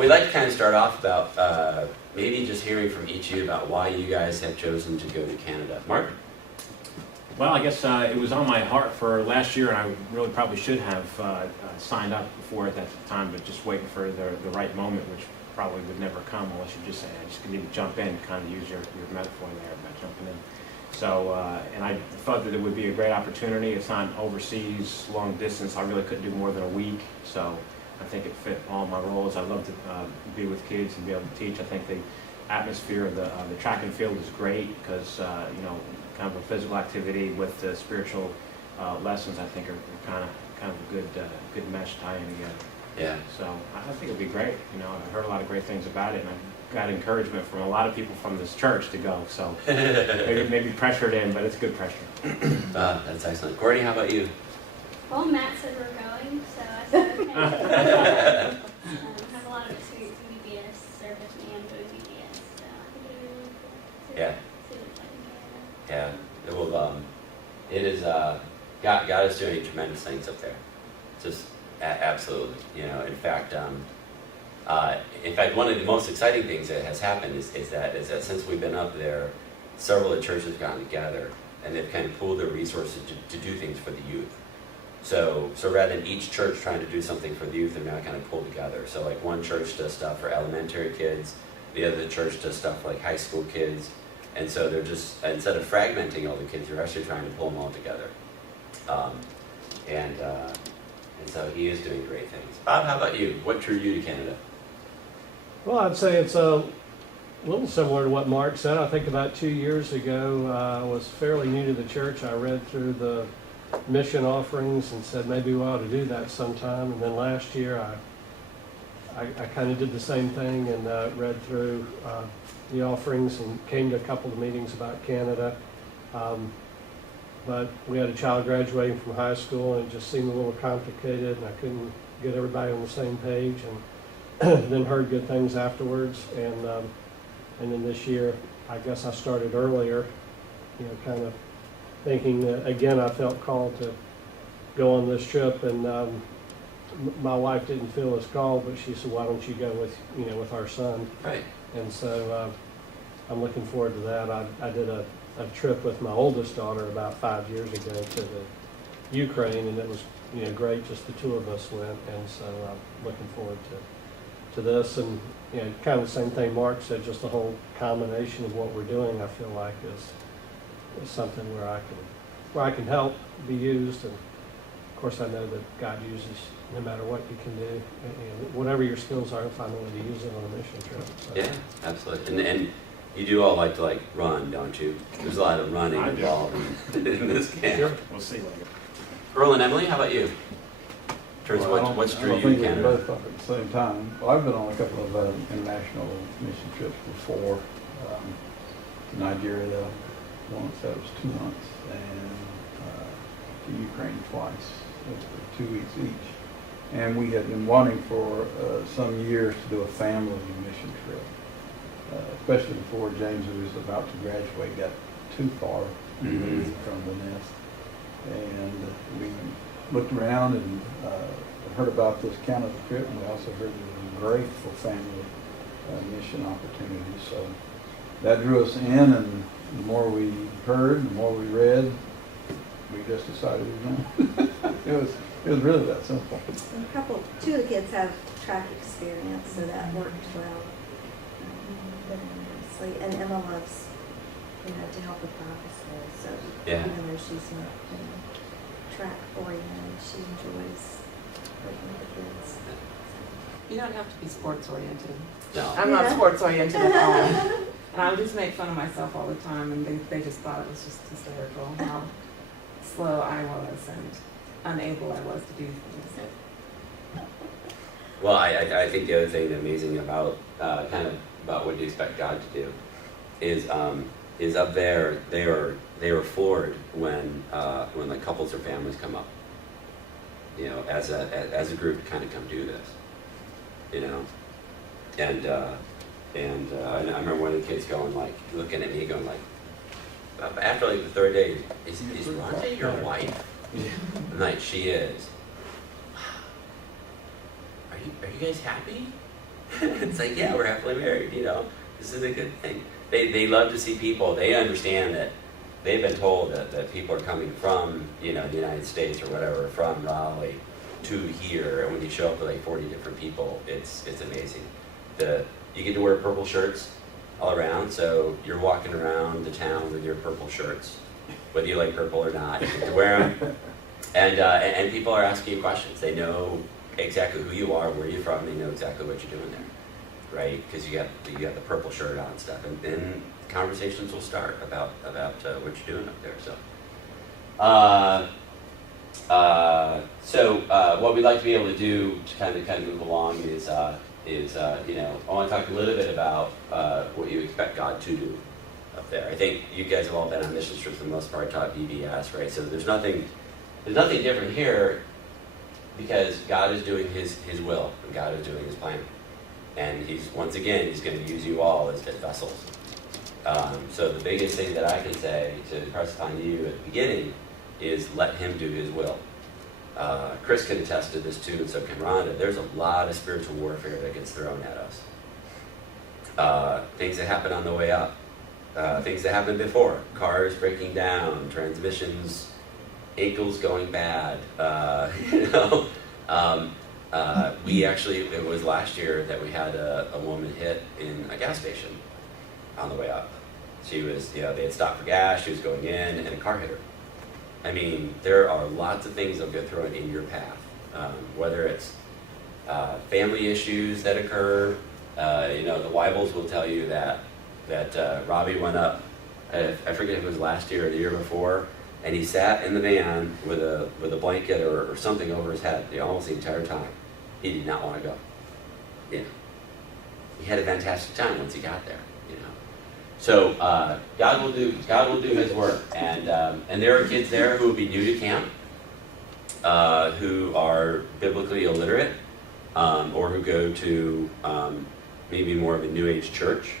we'd like to kind of start off about maybe just hearing from each of you about why you guys have chosen to go to Canada. Mark? Well, I guess it was on my heart for last year, and I really probably should have signed up for it at the time, but just waiting for the right moment, which probably would never come unless you just say, I just need to jump in, kind of use your metaphor there about jumping in. So, and I thought that it would be a great opportunity. It's not overseas, long distance. I really couldn't do more than a week, so I think it fit all my roles. I love to be with kids and be able to teach. I think the atmosphere of the track and field is great because, you know, kind of a physical activity with the spiritual lessons, I think are kind of a good mesh tying together. Yeah. So I think it'd be great. You know, I heard a lot of great things about it, and I got encouragement from a lot of people from this church to go. So maybe pressured in, but it's good pressure. That's excellent. Courtney, how about you? Well, Matt said we're going, so I said okay. I have a lot of experience in VBS, served with me and doing VBS, so I think it'll be really cool. Yeah. See what it's like in Canada. Yeah. It will. It is. God is doing tremendous things up there. Just absolutely. You know. In fact, one of the most exciting things that has happened is that since we've been up there, several of the churches have gotten together and they've kind of pooled their resources to do things for the youth. So rather than each church trying to do something for the youth, they're now kind of pulled together. So like one church does stuff for elementary kids, the other church does stuff for like high school kids, and so they're just, instead of fragmenting all the kids, they're actually trying to pull them all together. And so he is doing great things. Bob, how about you? What drew you to Canada? Well, I'd say it's a little similar to what Mark said. I think about 2 years ago, I was fairly new to the church. I read through the mission offerings and said maybe we ought to do that sometime. And then last year, I kind of did the same thing and read through the offerings and came to a couple of meetings about Canada. But we had a child graduating from high school and it just seemed a little complicated and I couldn't get everybody on the same page. And then heard good things afterwards, and then this year, I guess I started earlier, you know, kind of thinking that, again, I felt called to go on this trip, and my wife didn't feel as called, but she said, why don't you go with our son? Right. And so I'm looking forward to that. I did a trip with my oldest daughter about 5 years ago to the Ukraine, and it was, you know, great, just the two of us went, and so I'm looking forward to this, and you know, kind of the same thing Mark said, just the whole combination of what we're doing, I feel like is something where I can help, be used, and of course I know that God uses no matter what you can do, you know, whatever your skills are, find a way to use it on a mission trip. So. Yeah, absolutely. And you do all like to run, don't you? There's a lot of running involved in this camp. Sure. We'll see later. Earl and Emily, how about you? What's drew you to Canada? Both up at the same time. Well, I've been on a couple of international mission trips before. To Nigeria once, that was 2 months, and to Ukraine twice, for 2 weeks each. And we had been wanting for some years to do a family mission trip, especially before James, who was about to graduate, got too far removed from the nest. And we looked around and heard about this Canada trip, and we also heard there was a great for family mission opportunity. So that drew us in, and the more we heard, the more we read, we just decided we were going. It was really that simple. Two of the kids have track experience, so that worked well. And Emma loves, to help with Bible school. So Yeah. even though she's not track oriented, she enjoys working with the kids. You don't have to be sports oriented. No. I'm not sports oriented at all. And I just make fun of myself all the time, and they just thought it was just hysterical how slow I was and unable I was to do things. Well, I think the other thing amazing about about what you expect God to do is up there they are floored when the couples or families come up, you know, as a group to kind of come do this, you know, and I remember one of the kids going looking at me going after the third day, is Rhonda your wife? I'm she is. Are you guys happy? It's like, yeah, we're happily married, you know, this is a good thing. They love to see people. They understand that they've been told that people are coming from, you know, the United States or whatever, from Raleigh to here, and when you show up with like 40 different people, it's amazing. You get to wear purple shirts all around, so you're walking around the town with your purple shirts, whether you like purple or not, you get to wear them. And people are asking you questions. They know exactly who you are, where you're from, they know exactly what you're doing there, right? Because you got the purple shirt on and stuff, and then conversations will start about what you're doing up there. So what we'd like to be able to do to kind of move along is you know, I want to talk a little bit about what you expect God to do up there. I think you guys have all been on mission trips for the most part, taught VBS, right? So there's nothing different here, because God is doing His will, and God is doing His plan, and He's going to use you all as vessels. So the biggest thing that I can say to impress upon you at the beginning is let Him do His will. Chris can attest to this too, and so can Rhonda. There's a lot of spiritual warfare that gets thrown at us. Things that happen on the way up, things that happened before, cars breaking down, transmissions, ankles going bad. You know, it was last year that we had a woman hit in a gas station on the way up. She was, you know, they had stopped for gas, she was going in, and a car hit her. I mean, there are lots of things that get thrown in your path, whether it's family issues that occur. You know, the Weibles will tell you that Robbie went up, I forget if it was last year or the year before, and he sat in the van with a blanket or something over his head almost the entire time. He did not want to go. You know, he had a fantastic time once he got there. You know, so God will do His work, and there are kids there who will be new to camp, who are biblically illiterate, or who go to maybe more of a New Age church,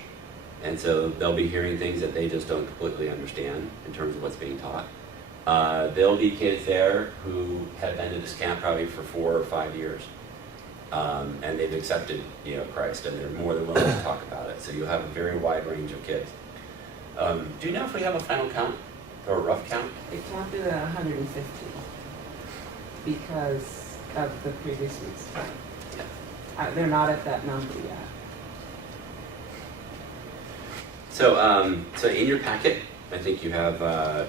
and so they'll be hearing things that they just don't completely understand in terms of what's being taught. There'll be kids there who have been to this camp probably for 4 or 5 years, and they've accepted, you know, Christ, and they're more than willing to talk about it. So you'll have a very wide range of kids. Do you know if we have a final count or a rough count? They can't do 150 because of the previous week's time. They're not at that number yet. So in your packet, I think you have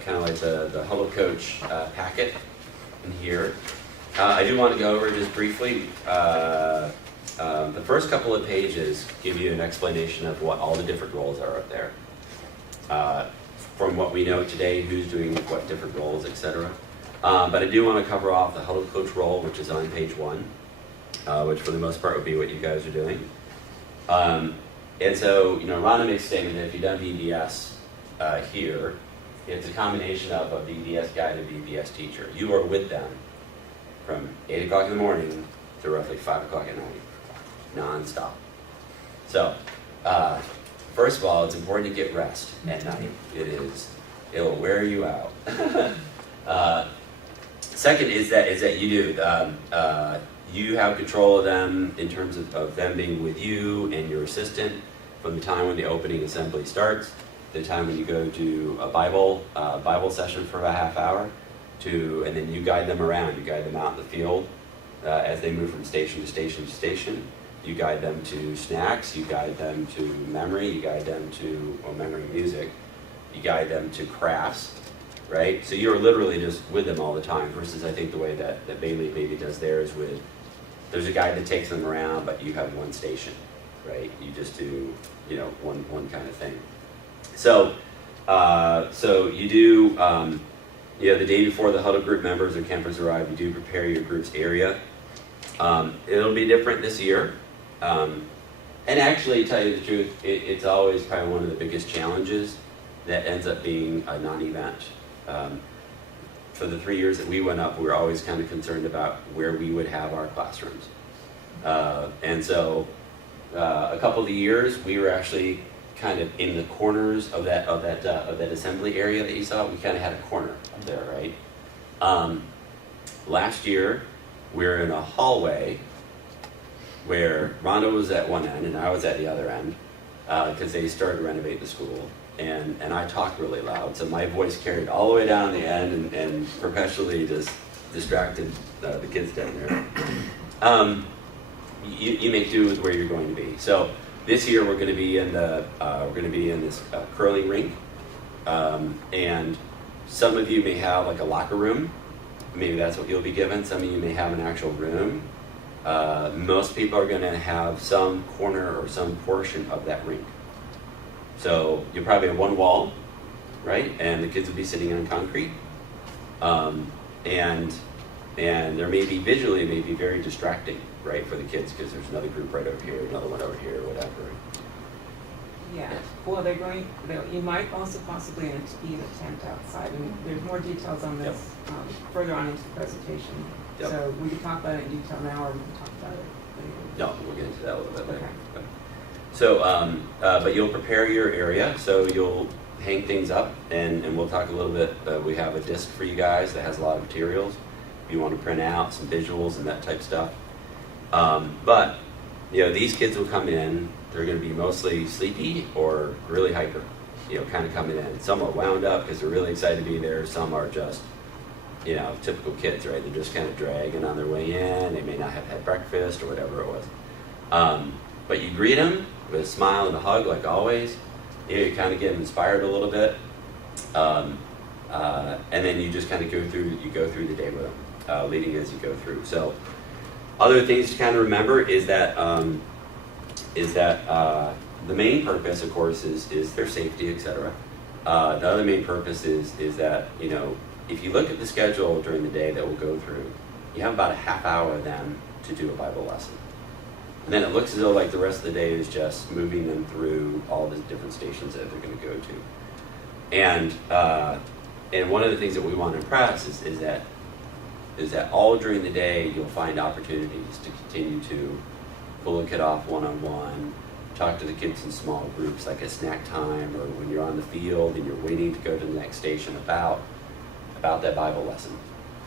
kind of like the Huddle Coach packet in here. I do want to go over just briefly. The first couple of pages give you an explanation of what all the different roles are up there. From what we know today, who's doing what different roles, etc. But I do want to cover off the Huddle Coach role, which is on page 1, which for the most part would be what you guys are doing. And so, you know, Rhonda makes a statement that if you've done VBS here, it's a combination of a VBS guide and VBS teacher. You are with them from 8 o'clock in the morning to roughly 5 o'clock at night, non-stop. So, first of all, it's important to get rest at night. It'll wear you out. Second is that you do. You have control of them in terms of them being with you and your assistant from the time when the opening assembly starts, the time when you go to a Bible session for a half hour, and then you guide them around. You guide them out in the field as they move from station to station to station. You guide them to snacks. You guide them to memory. You guide them to memory music. You guide them to crafts, right? So you're literally just with them all the time. Versus I think the way that Bailey maybe does theirs there's a guide that takes them around, but you have one station, right? You just do, you know, one kind of thing. So you do, you know, the day before the huddle group members or campers arrive, you do prepare your group's area. It'll be different this year. And actually, to tell you the truth, it's always probably one of the biggest challenges that ends up being a non-event. For the 3 years that we went up, we were always kind of concerned about where we would have our classrooms. And so a couple of the years, we were actually kind of in the corners of that assembly area that you saw. We kind of had a corner up there, right? Last year, we were in a hallway where Rhonda was at one end and I was at the other end, because they started to renovate the school. And I talked really loud, so my voice carried all the way down the end and perpetually just distracted the kids down there. You make do with where you're going to be. So this year we're going to be in this curling rink, and some of you may have like a locker room. Maybe that's what you'll be given. Some of you may have an actual room. Most people are going to have some corner or some portion of that rink. So you'll probably have one wall, right? And the kids will be sitting on concrete. And there may be visually, it may be very distracting, right, for the kids, because there's another group right over here, another one over here, whatever. Yeah, well, you might also possibly be in a tent outside, and there's more details on this further on into the presentation. Yep. So we can talk about it in detail now, or we can talk about it later. No, we'll get into that a little bit later. Okay. So, but you'll prepare your area, so you'll hang things up, and we'll talk a little bit. We have a disc for you guys that has a lot of materials. If you want to print out some visuals and that type of stuff. But, these kids will come in, they're going to be mostly sleepy or really hyper, kind of coming in. Some are wound up because they're really excited to be there. Some are just, typical kids, right? They're just kind of dragging on their way in. They may not have had breakfast or whatever it was. But you greet them with a smile and a hug, like always. You kind of get them inspired a little bit. And then you just kind of go through the day with them, leading as you go through. So other things to kind of remember is that the main purpose, of course, is their safety, etc. The other main purpose is that, if you look at the schedule during the day that we'll go through, you have about a half hour then to do a Bible lesson. And then it looks as though like the rest of the day is just moving them through all the different stations that they're going to go to. And one of the things that we want to impress is that all during the day you'll find opportunities to continue to pull a kid off one-on-one, talk to the kids in small groups like at snack time, or when you're on the field and you're waiting to go to the next station about that Bible lesson,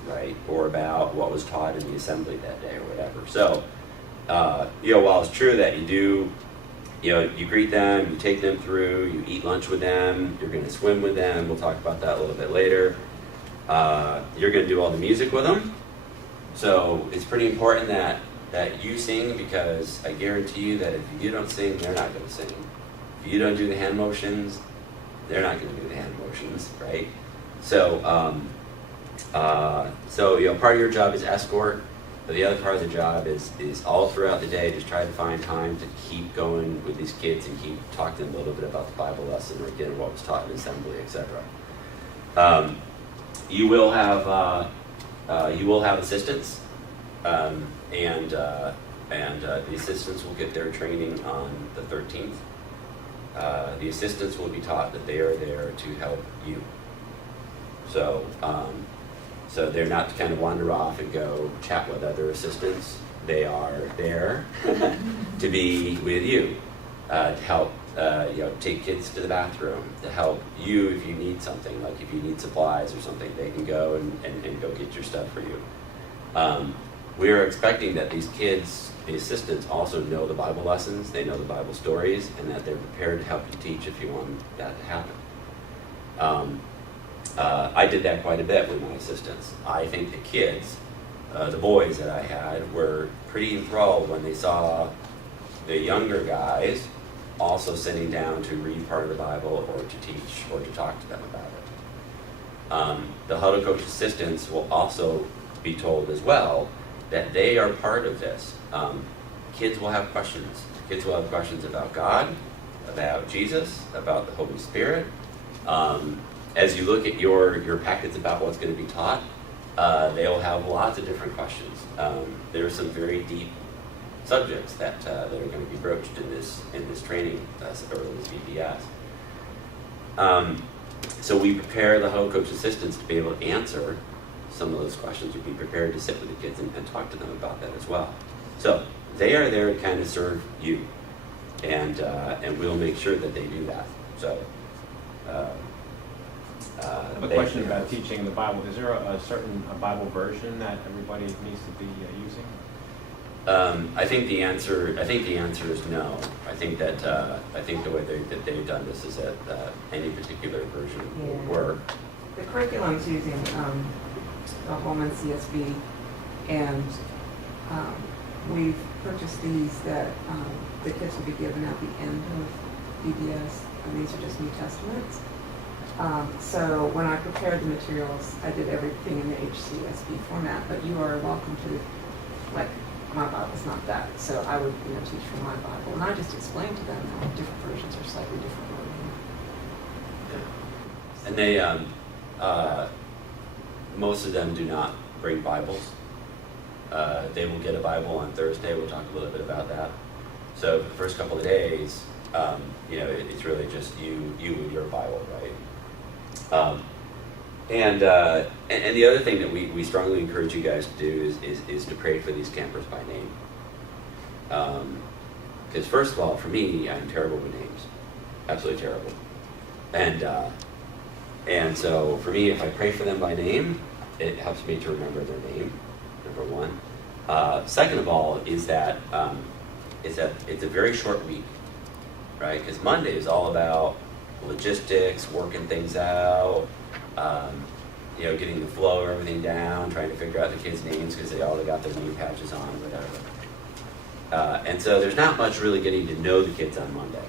right? Or about what was taught in the assembly that day or whatever. So, while it's true that you do, you greet them, you take them through, you eat lunch with them, you're going to swim with them. We'll talk about that a little bit later. You're going to do all the music with them. So it's pretty important that you sing, because I guarantee you that if you don't sing, they're not going to sing. If you don't do the hand motions, they're not going to do the hand motions, right? So, part of your job is escort, but the other part of the job is all throughout the day, just try to find time to keep going with these kids and keep talking to them a little bit about the Bible lesson, or again, what was taught in assembly, etc. You will have assistants, and the assistants will get their training on the 13th. The assistants will be taught that they are there to help you. So they're not to kind of wander off and go chat with other assistants. They are there to be with you, to help, take kids to the bathroom, to help you if you need something, like if you need supplies or something, they can go and go get your stuff for you. We are expecting that these kids, the assistants, also know the Bible lessons, they know the Bible stories, and that they're prepared to help you teach if you want that to happen. I did that quite a bit with my assistants. I think the kids, the boys that I had, were pretty enthralled when they saw the younger guys also sitting down to read part of the Bible or to teach or to talk to them about it. The huddle coach assistants will also be told as well that they are part of this. Kids will have questions. Kids will have questions about God, about Jesus, about the Holy Spirit. As you look at your packets about what's going to be taught, they'll have lots of different questions. There are some very deep subjects that are going to be broached in this training, or this VBS. So we prepare the huddle coach assistants to be able to answer some of those questions, or be prepared to sit with the kids and talk to them about that as well. So they are there to kind of serve you, and we'll make sure that they do that. So. I have a question about teaching the Bible. Is there a certain Bible version that everybody needs to be using? I think the answer is no. I think that the way that they've done this is that any particular version will Yeah. work. The curriculum's using the Holman CSB, and we've purchased these that the kids will be given at the end of VBS, and these are just New Testaments. So when I prepared the materials, I did everything in the HCSB format, but you are welcome to, like, my Bible's not that, so I would, teach from my Bible, and I just explained to them how different versions are slightly different wording. And they, most of them do not bring Bibles. They will get a Bible on Thursday. We'll talk a little bit about that. So the first couple of days, it's really just you and your Bible, right? And the other thing that we strongly encourage you guys to do is to pray for these campers by name. Because first of all, for me, I'm terrible with names, absolutely terrible. And so for me, if I pray for them by name, it helps me to remember their name. Number one. Second of all, is that it's a very short week, right? Because Monday is all about logistics, working things out. Getting the flow of everything down, trying to figure out the kids' names because they already got their name patches on, whatever. And so there's not much really getting to know the kids on Monday.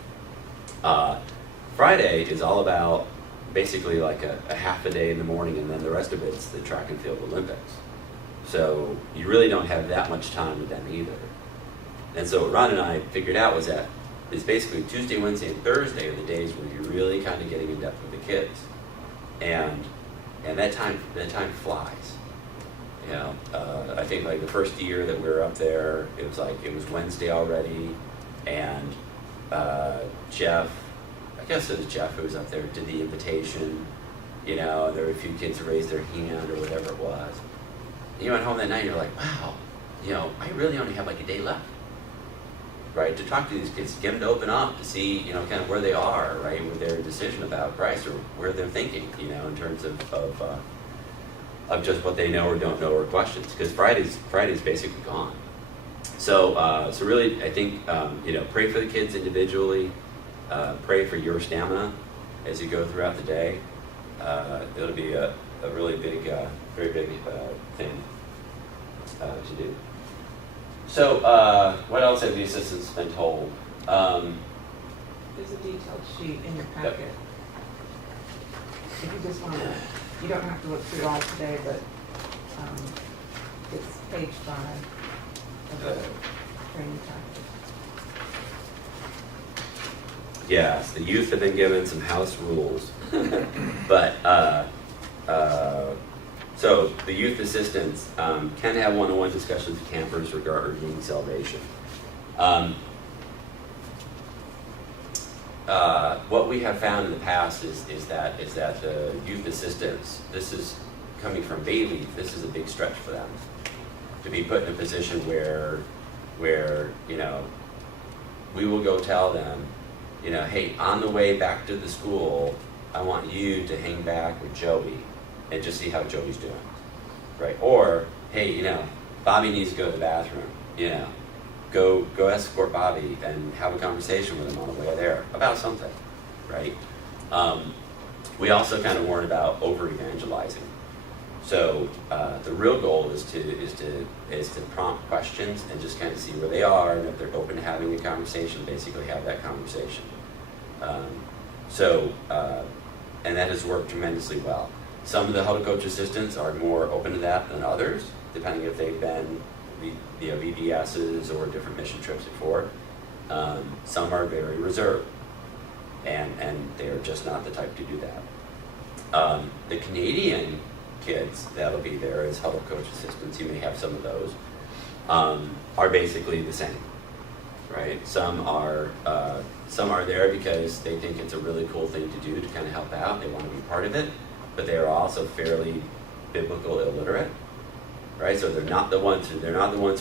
Friday is all about basically like a half a day in the morning, and then the rest of it's the track and field Olympics. So you really don't have that much time with them either. And so what Ron and I figured out was that it's basically Tuesday, Wednesday, and Thursday are the days where you're really kind of getting in depth with the kids. And that time flies. I think like the first year that we were up there, it was Wednesday already, and Jeff, I guess it was Jeff who was up there, did the invitation. There were a few kids who raised their hand or whatever it was. And you went home that night and you're like, wow, I really only have like a day left, right, to talk to these kids, to get them to open up, to see, kind of where they are, right, with their decision about Christ, or where they're thinking, in terms of just what they know or don't know, or questions, because Friday's basically gone. So really, I think, pray for the kids individually, pray for your stamina as you go throughout the day. It'll be a really big, very big thing to do. So, what else have the assistants been told? There's a detailed sheet in your packet. If you just want to, you don't have to look through it all today, but it's page 5 of the training packet. Yes, the youth have been given some house rules, but so the youth assistants can have one-on-one discussions with campers regarding salvation. What we have found in the past is that the youth assistants, this is coming from Bailey, this is a big stretch for them to be put in a position where we will go tell them, hey, on the way back to the school, I want you to hang back with Joey and just see how Joey's doing, right? Or, hey, Bobby needs to go to the bathroom, go escort Bobby and have a conversation with him on the way there about something, right? We also kind of warn about over-evangelizing. So the real goal is to prompt questions and just kind of see where they are, and if they're open to having a conversation, basically have that conversation. And that has worked tremendously well. Some of the huddle coach assistants are more open to that than others, depending if they've been VBSs or different mission trips before. Some are very reserved, and they're just not the type to do that. The Canadian kids that'll be there as huddle coach assistants, you may have some of those, are basically the same, right? Some are there because they think it's a really cool thing to do to kind of help out. They want to be part of it, but they are also fairly biblical illiterate, right? So they're not the ones who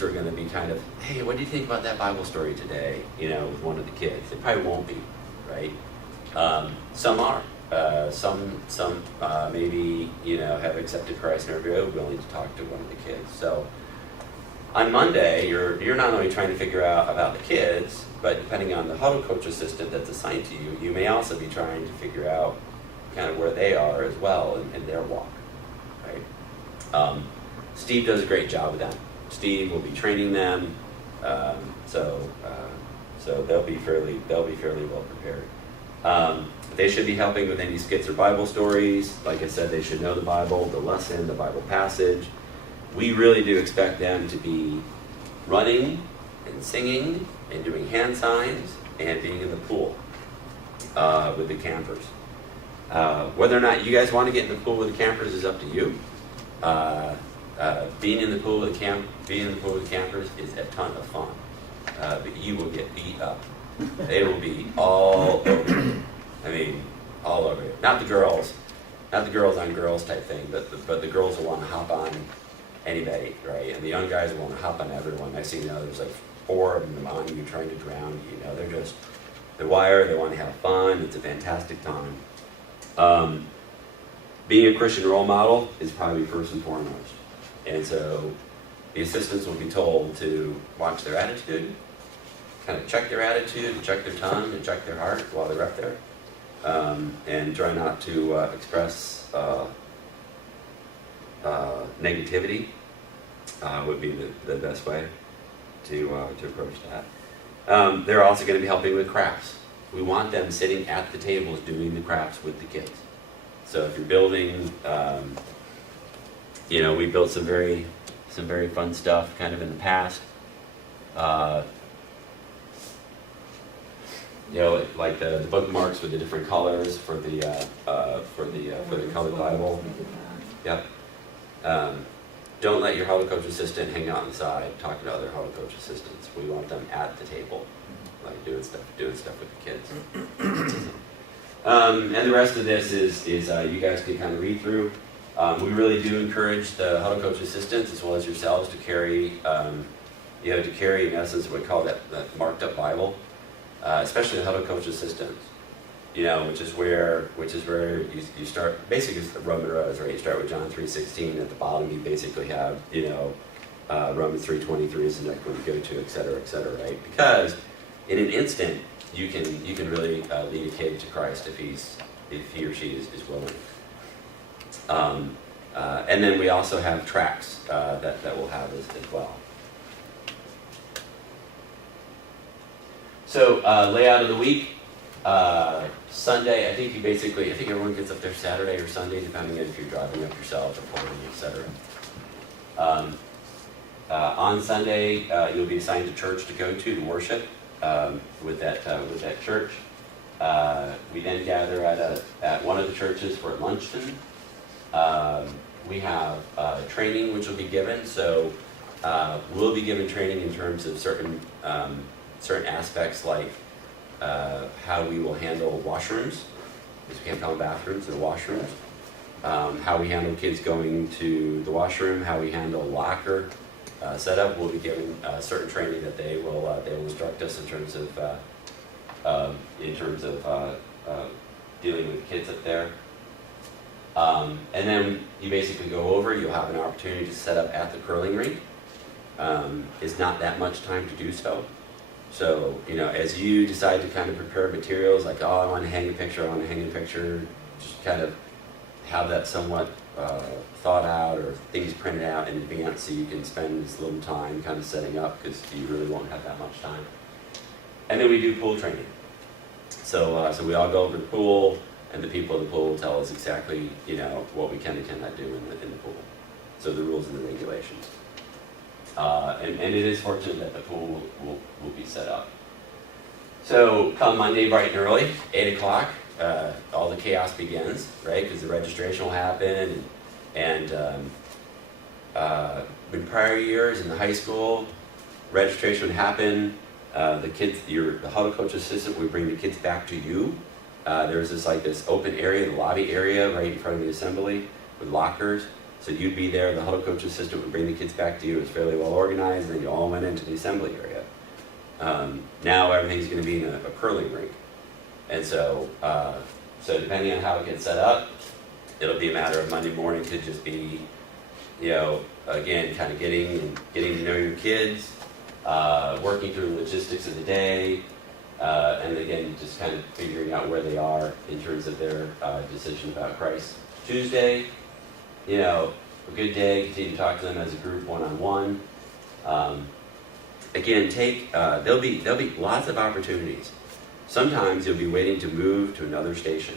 are going to be kind of, hey, what do you think about that Bible story today? With one of the kids. They probably won't be, right? Some are. Some maybe have accepted Christ and are very willing to talk to one of the kids. So On Monday, you're not only trying to figure out about the kids, but depending on the huddle coach assistant that's assigned to you, you may also be trying to figure out kind of where they are as well in their walk, right? Steve does a great job with them. Steve will be training them, so they'll be fairly well prepared. They should be helping with any skits or Bible stories. Like I said, they should know the Bible, the lesson, the Bible passage. We really do expect them to be running and singing and doing hand signs and being in the pool with the campers. Whether or not you guys want to get in the pool with the campers is up to you. Being in the pool with the campers is a ton of fun, but you will get beat up. They will be all over you. I mean, all over you. Not the girls on girls type thing, but the girls will want to hop on anybody, right? And the young guys will want to hop on everyone. Next thing you know, there's like 4 of them on you trying to drown you. You know, they're wired. They want to have fun. It's a fantastic time. Being a Christian role model is probably first and foremost. And so the assistants will be told to watch their attitude, kind of check their attitude, and check their tongue, and check their heart while they're up there. And try not to express negativity would be the best way to approach that. They're also going to be helping with crafts. We want them sitting at the tables doing the crafts with the kids. So if you're building, we built some very fun stuff kind of in the past. Like the bookmarks with the different colors for the colored Bible. Yep. Don't let your huddle coach assistant hang out on the side talking to other huddle coach assistants. We want them at the table, like doing stuff with the kids. And the rest of this is you guys can kind of read through. We really do encourage the huddle coach assistants as well as yourselves to carry, in essence what we call that marked up Bible, especially the huddle coach assistants. Which is where you start. Basically, it's the Roman roads, right? You start with John 3:16. At the bottom, you basically have Romans 3:23 is the next one you go to, et cetera, right? Because in an instant, you can really lead a kid to Christ if he or she is willing. And then we also have tracks that we'll have as well. So layout of the week. Sunday, I think everyone gets up there Saturday or Sunday, depending on if you're driving up yourself or pulling, etc. On Sunday, you'll be assigned to church to go to worship with that church. We then gather at one of the churches for luncheon. We have training which will be given. So we'll be given training in terms of certain aspects like how we will handle washrooms, because we can't call them bathrooms, they're washrooms. How we handle kids going to the washroom, how we handle locker setup. We'll be given certain training that they will instruct us in terms of dealing with kids up there. And then you basically go over. You'll have an opportunity to set up at the curling rink. It's not that much time to do so. So, as you decide to kind of prepare materials, like, I want to hang a picture, just kind of have that somewhat thought out or things printed out in advance so you can spend this little time kind of setting up, because you really won't have that much time. And then we do pool training. So we all go over the pool, and the people at the pool will tell us exactly, what we can and cannot do in the pool. So the rules and the regulations. And it is fortunate that the pool will be set up. So come Monday bright and early, 8 o'clock, all the chaos begins, right? Because the registration will happen. And in prior years in the high school, registration would happen. The huddle coach assistant would bring the kids back to you. There's this open area, the lobby area right in front of the assembly with lockers. So you'd be there, the huddle coach assistant would bring the kids back to you. It was fairly well organized, and then you all went into the assembly area. Now everything's going to be in a curling rink. And so depending on how it gets set up, it'll be a matter of Monday morning could just be, again, kind of getting to know your kids, working through the logistics of the day, and again, just kind of figuring out where they are in terms of their decision about Christ. Tuesday, a good day, continue to talk to them as a group, one-on-one. Again, there'll be lots of opportunities. Sometimes you'll be waiting to move to another station.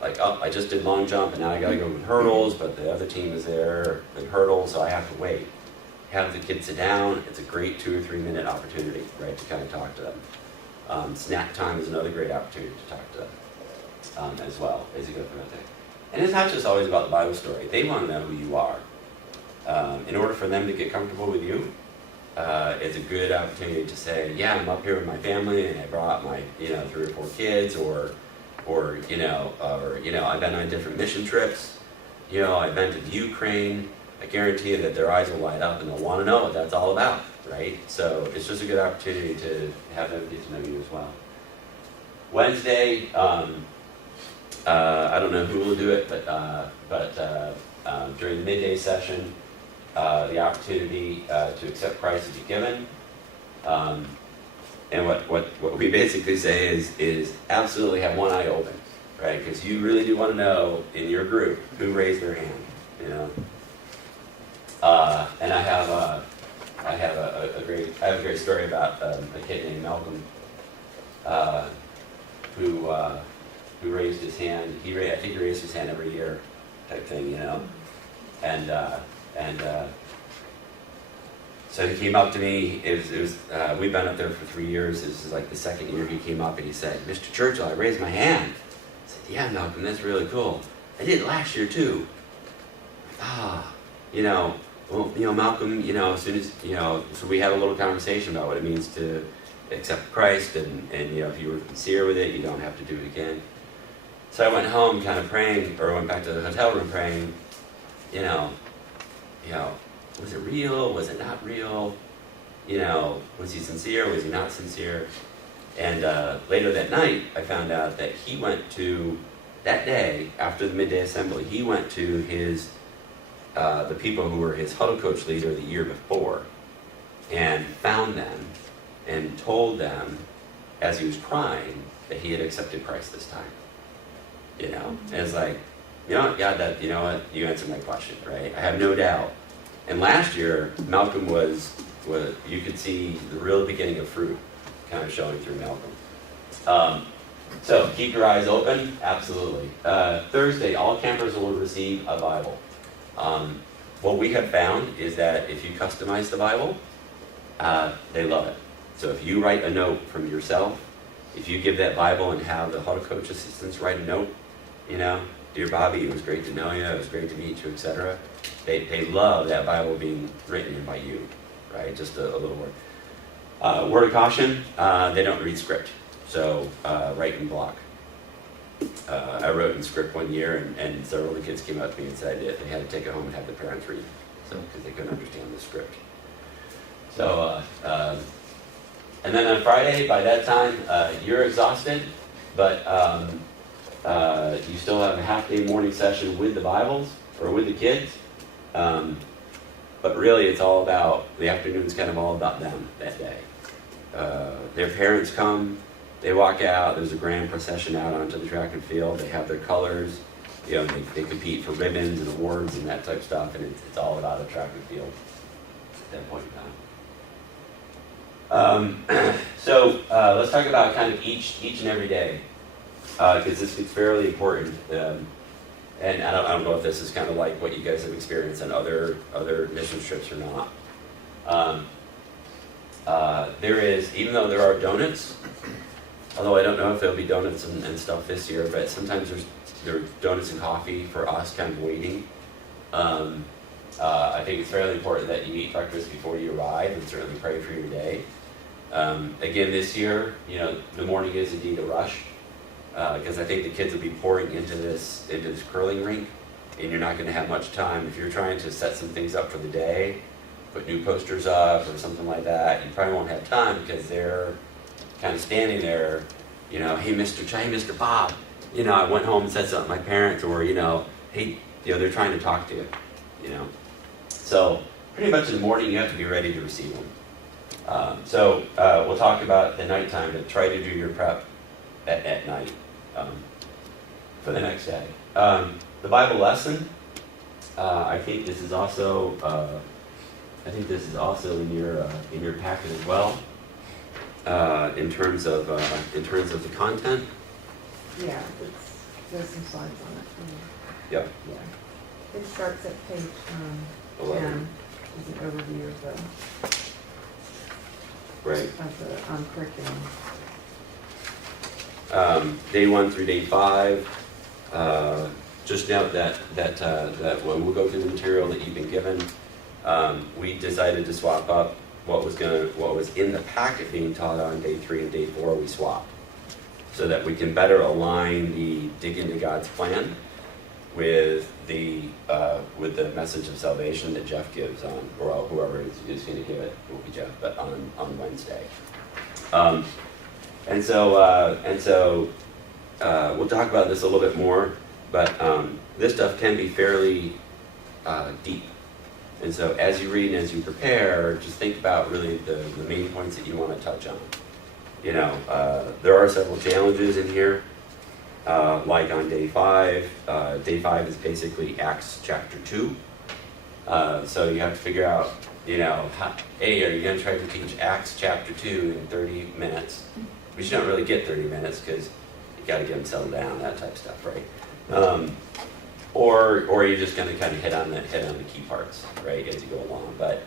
Like, oh, I just did long jump and now I gotta go with hurdles, but the other team is there in hurdles, so I have to wait. Have the kids sit down. It's a great 2 or 3 minute opportunity, right, to kind of talk to them. Snack time is another great opportunity to talk to them as well as you go through that thing. And it's not just always about the Bible story. They want to know who you are. In order for them to get comfortable with you, it's a good opportunity to say, yeah, I'm up here with my family and I brought my 3 or 4 kids, or I've been on different mission trips. I've been to the Ukraine. I guarantee you that their eyes will light up and they'll want to know what that's all about, right? So it's just a good opportunity to have them get to know you as well. Wednesday, I don't know who will do it, but during the midday session, the opportunity to accept Christ will be given. And what we basically say is absolutely have one eye open, right? Because you really do want to know in your group who raised their hand, And I have a great story about a kid named Malcolm who raised his hand. I think he raised his hand every year, type thing, And so he came up to me. We've been up there for 3 years. This is like the second year he came up and he said, "Mr. Churchill, I raised my hand." I said, "Yeah, Malcolm, that's really cool. I did it last year too." Well, Malcolm, as soon as, so we had a little conversation about what it means to accept Christ, and if you were sincere with it, you don't have to do it again. So I went home kind of praying, or went back to the hotel room praying, was it real? Was it not real? Was he sincere? Was he not sincere? And later that night, I found out that he went to, that day, after the midday assembly, he went to the people who were his huddle coach leader the year before, and found them and told them, as he was crying, that he had accepted Christ this time. And it's like, God, you answered my question, right? I have no doubt. And last year, Malcolm was you could see the real beginning of fruit kind of showing through Malcolm. So keep your eyes open, absolutely. Thursday, all campers will receive a Bible. What we have found is that if you customize the Bible, they love it. So if you write a note from yourself, if you give that Bible and have the huddle coach assistants write a note, "Dear Bobby, it was great to know you, it was great to meet you," etc. They love that Bible being written in by you, right? Just a little word. Word of caution, they don't read script, so write in block. I wrote in script one year, and several of the kids came up to me and said they had to take it home and have the parents read, because they couldn't understand the script. So, and then on Friday, by that time, you're exhausted, but you still have a half-day morning session with the Bibles, or with the kids. But really, it's all about, the afternoon's kind of all about them that day. Their parents come, they walk out, there's a grand procession out onto the track and field, they have their colors, they compete for ribbons and awards and that type of stuff, and it's all about a track and field at that point in time. So let's talk about kind of each and every day, because this is fairly important. And I don't know if this is kind of like what you guys have experienced on other mission trips or not. There is, even though there are donuts, although I don't know if there'll be donuts and stuff this year, but sometimes there are donuts and coffee for us kind of waiting. I think it's fairly important that you eat breakfast before you arrive, and certainly pray for your day. Again, this year, the morning is indeed a rush, because I think the kids will be pouring into this curling rink, and you're not going to have much time. If you're trying to set some things up for the day, put new posters up or something like that, you probably won't have time, because they're kind of standing there, "Hey, Mr. Bob, I went home and said something to my parents," or, "Hey," they're trying to talk to you, So pretty much in the morning, you have to be ready to receive them. So we'll talk about the nighttime, but try to do your prep at night for the next day. The Bible lesson, I think this is also in your packet as well. In terms of the content. Yeah, there's some slides on it. Yep. Yeah. It starts at page 11. 10, is an overview Right. of the curriculum. Day 1 through day 5. Just note that when we'll go through the material that you've been given, we decided to swap up what was in the packet being taught on day 3 and day 4. We swapped so that we can better align the dig into God's plan with the message of salvation that Jeff gives on, or whoever is going to give it, it won't be Jeff, but on Wednesday. And so we'll talk about this a little bit more, but this stuff can be fairly deep. And so as you read and as you prepare, just think about really the main points that you want to touch on. You know, there are several challenges in here, like on day 5. Day 5 is basically Acts chapter 2. So you have to figure out, you know, are you going to try to teach Acts chapter 2 in 30 minutes? But you don't really get 30 minutes because you got to get them settled down, that type of stuff, right? Or are you just going to kind of hit on the key parts, right, as you go along? But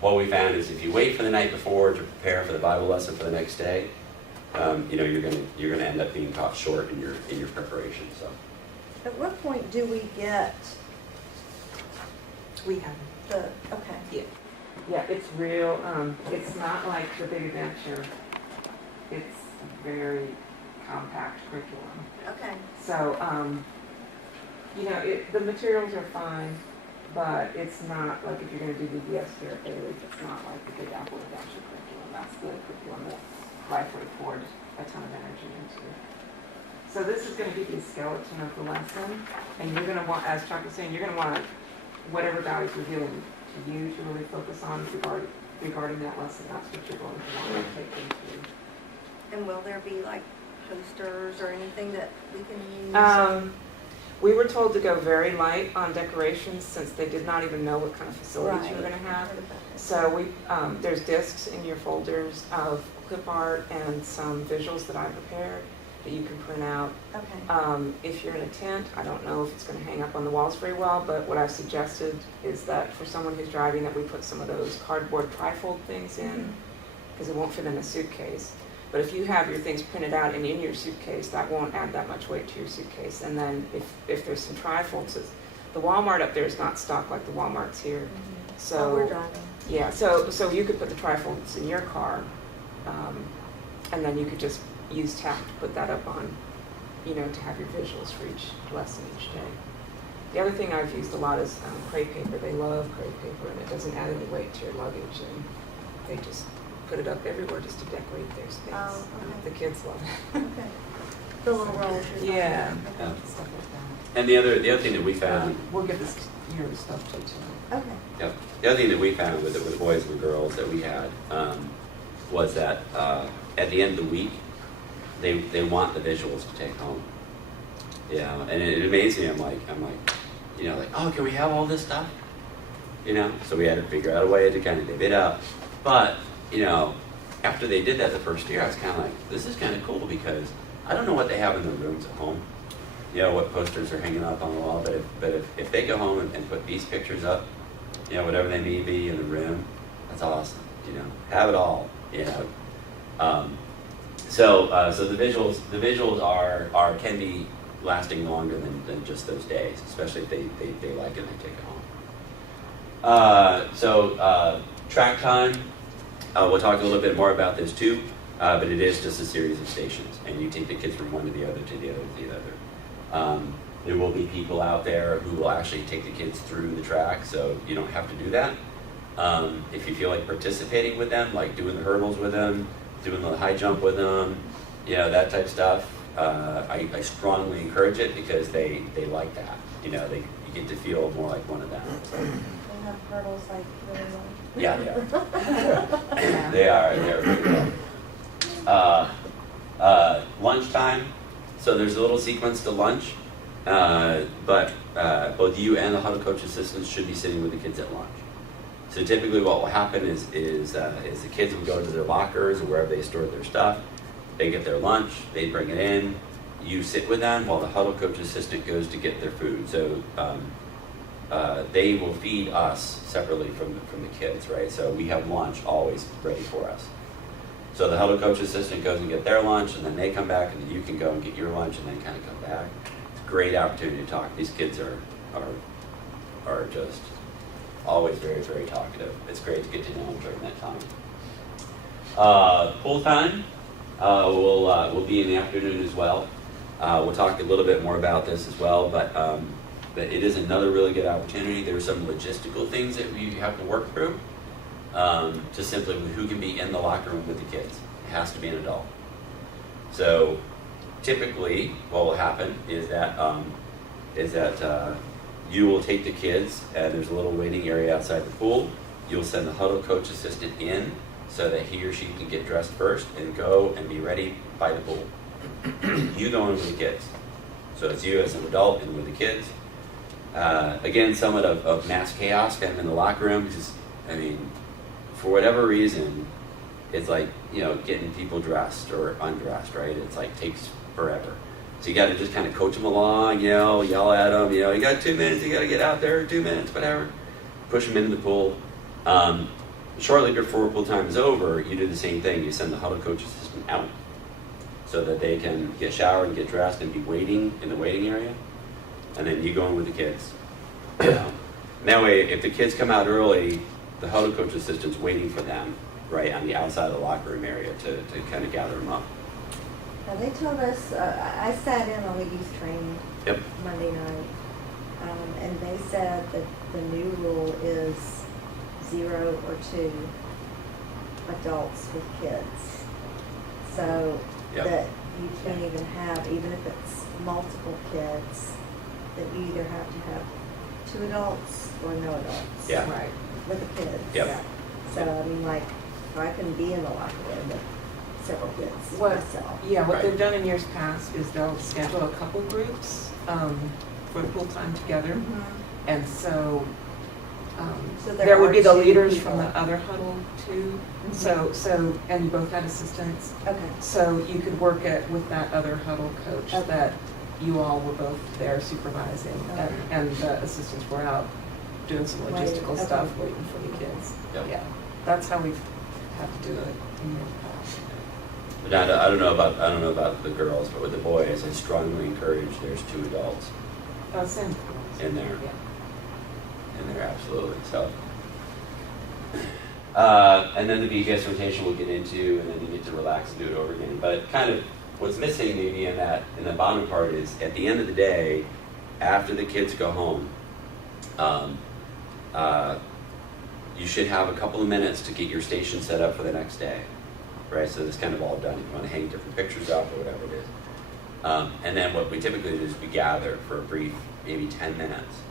what we found is if you wait for the night before to prepare for the Bible lesson for the next day, you know, you're going to end up being caught short in your preparation. So. At what point do we get We have the, okay, Yeah, it's real. It's not like the Big Adventure. It's a very compact curriculum. okay. So, you know, the materials are fine, but it's not like if you're going to do VBS here at Bailey, it's not like the Big Apple Adventure curriculum. That's the curriculum that Lifeway poured a ton of energy into. So this is going to give you a skeleton of the lesson, and you're going to want, as Chuck was saying, you're going to want whatever God is revealing to you to really focus on regarding that lesson. That's what you're going to want to take into. And will there be like posters or anything that we can use? We were told to go very light on decorations since they did not even know what kind of facilities you were Right. going to have. Heard about that. So there's discs in your folders of clip art and some visuals that I prepared that you can print out. Okay. If you're in a tent, I don't know if it's going to hang up on the walls very well, but what I've suggested is that for someone who's driving, that we put some of those cardboard trifold things in, because it won't fit in a suitcase. But if you have your things printed out and in your suitcase, that won't add that much weight to your suitcase. And then if there's some trifolds, the Walmart up there is not stocked like the Walmarts here. While we're So, driving. yeah, so you could put the trifolds in your car, and then you could just use tap to put that up on, you know, to have your visuals for each lesson each day. The other thing I've used a lot is crepe paper. They love crepe paper, and it doesn't add any weight to your luggage, and they just put it up everywhere just to decorate their space. Oh, okay. The kids love it. Okay. The little rolls. you're Yeah. talking about. Yeah. Stuff like And the other thing that we that. found, We'll get this your stuff to you too. Okay. yep, the other thing that we found with the boys and the girls that we had was that at the end of the week, they want the visuals to take home. You know, and it amazed me. I'm like, you know, like, oh, can we have all this stuff? You know, so we had to figure out a way to kind of divvy it up. But you know, after they did that the first year, I was kind of like, this is kind of cool because I don't know what they have in their rooms at home. You know, what posters are hanging up on the wall, but if they go home and put these pictures up, you know, whatever they may be in the room, that's awesome. You know, have it all. You know, so the visuals are can be lasting longer than just those days, especially if they like it and they take it home. Track time. We'll talk a little bit more about this too, but it is just a series of stations, and you take the kids from one to the other to the other to the other. There will be people out there who will actually take the kids through the track, so you don't have to do that. If you feel like participating with them, like doing the hurdles with them, doing the high jump with them, you know, that type of stuff, I strongly encourage it because they like that. You know, you get to feel more like one of them. So. have hurdles like really well. Yeah, they are. They're pretty well. Lunchtime, so there's a little sequence to lunch, but both you and the huddle coach assistants should be sitting with the kids at lunch. So typically what will happen is the kids will go to their lockers or wherever they store their stuff, they get their lunch, they bring it in, you sit with them while the huddle coach assistant goes to get their food. So they will feed us separately from the kids, right? So we have lunch always ready for us. So the huddle coach assistant goes and get their lunch, and then they come back, and then you can go and get your lunch, and then kind of come back. It's a great opportunity to talk. These kids are just always very, very talkative. It's great to get to know them during that time. Pool time will be in the afternoon as well. We'll talk a little bit more about this as well, but it is another really good opportunity. There are some logistical things that we have to work through. Just simply with who can be in the locker room with the kids. It has to be an adult. So typically what will happen is that you will take the kids, and there's a little waiting area outside the pool. You'll send the huddle coach assistant in so that he or she can get dressed first and go and be ready by the pool. You go in with the kids. So it's you as an adult and with the kids. Again, somewhat of mass chaos kind of in the locker room, because, I mean, for whatever reason, it's like, getting people dressed or undressed, right? It's like takes forever. So you got to just kind of coach them along, yell at them, you got 2 minutes, you got to get out there, 2 minutes, whatever. Push them into the pool. Shortly before pool time is over, you do the same thing. You send the huddle coach assistant out so that they can get showered and get dressed and be waiting in the waiting area. And then you go in with the kids. And that way, if the kids come out early, the huddle coach assistant's waiting for them, right, on the outside of the locker room area to kind of gather them up. Now, they told us, I sat in on the youth training Yep. Monday night, and they said that the new rule is 0 or 2 adults with kids. So Yep. that you can't even have, even if it's multiple kids, that you either have to have 2 adults or no adults. Yeah. Right. With the kids. Yep. Yeah. So, I mean, like, I can be in the locker room with several kids What myself. Yeah, what Right. they've done in years past is they'll schedule a couple groups for pool time together. Mhm. And so So there would are be the 2 leaders people. from the other huddle too. Mhm. So, and you both had assistants. Okay. So you could work it with that other huddle coach Okay. that you all were both there supervising. Okay. And the assistants were out doing some Waiting, logistical okay. stuff, waiting for the kids. Yep. Yeah, that's how we've had to do it in years past. But I don't know about the girls, but with the boys, I strongly encourage there's 2 adults Same. in there. Yeah. In there, absolutely. So, and then the BGS rotation we'll get into, and then you get to relax and do it over again. But kind of what's missing maybe in the bottom part is at the end of the day, after the kids go home, you should have a couple of minutes to get your station set up for the next day, right? So this kind of all done. If you want to hang different pictures up or whatever it is. And then what we typically do is we gather for a brief, maybe 10 minutes,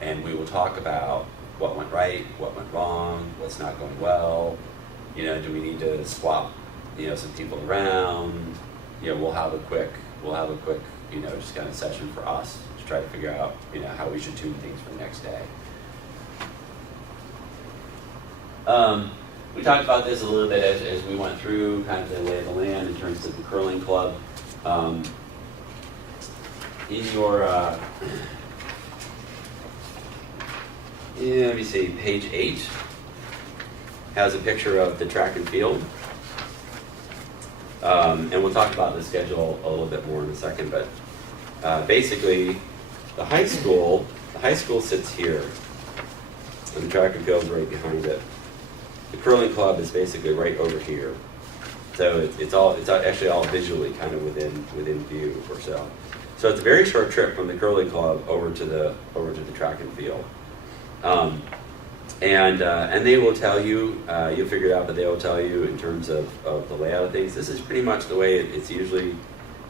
and we will talk about what went right, what went wrong, what's not going well. Do we need to swap, some people around? We'll have a quick, just kind of session for us to try to figure out, how we should tune things for the next day. We talked about this a little bit as we went through kind of the lay of the land in terms of the curling club. In your, let me see, page 8 has a picture of the track and field. And we'll talk about the schedule a little bit more in a second, but basically the high school sits here, and the track and field is right behind it. The curling club is basically right over here. So it's actually all visually kind of within view or so. So it's a very short trip from the curling club over to the track and field. And they will tell you, you'll figure it out, but they will tell you in terms of the layout of things. This is pretty much the way it's usually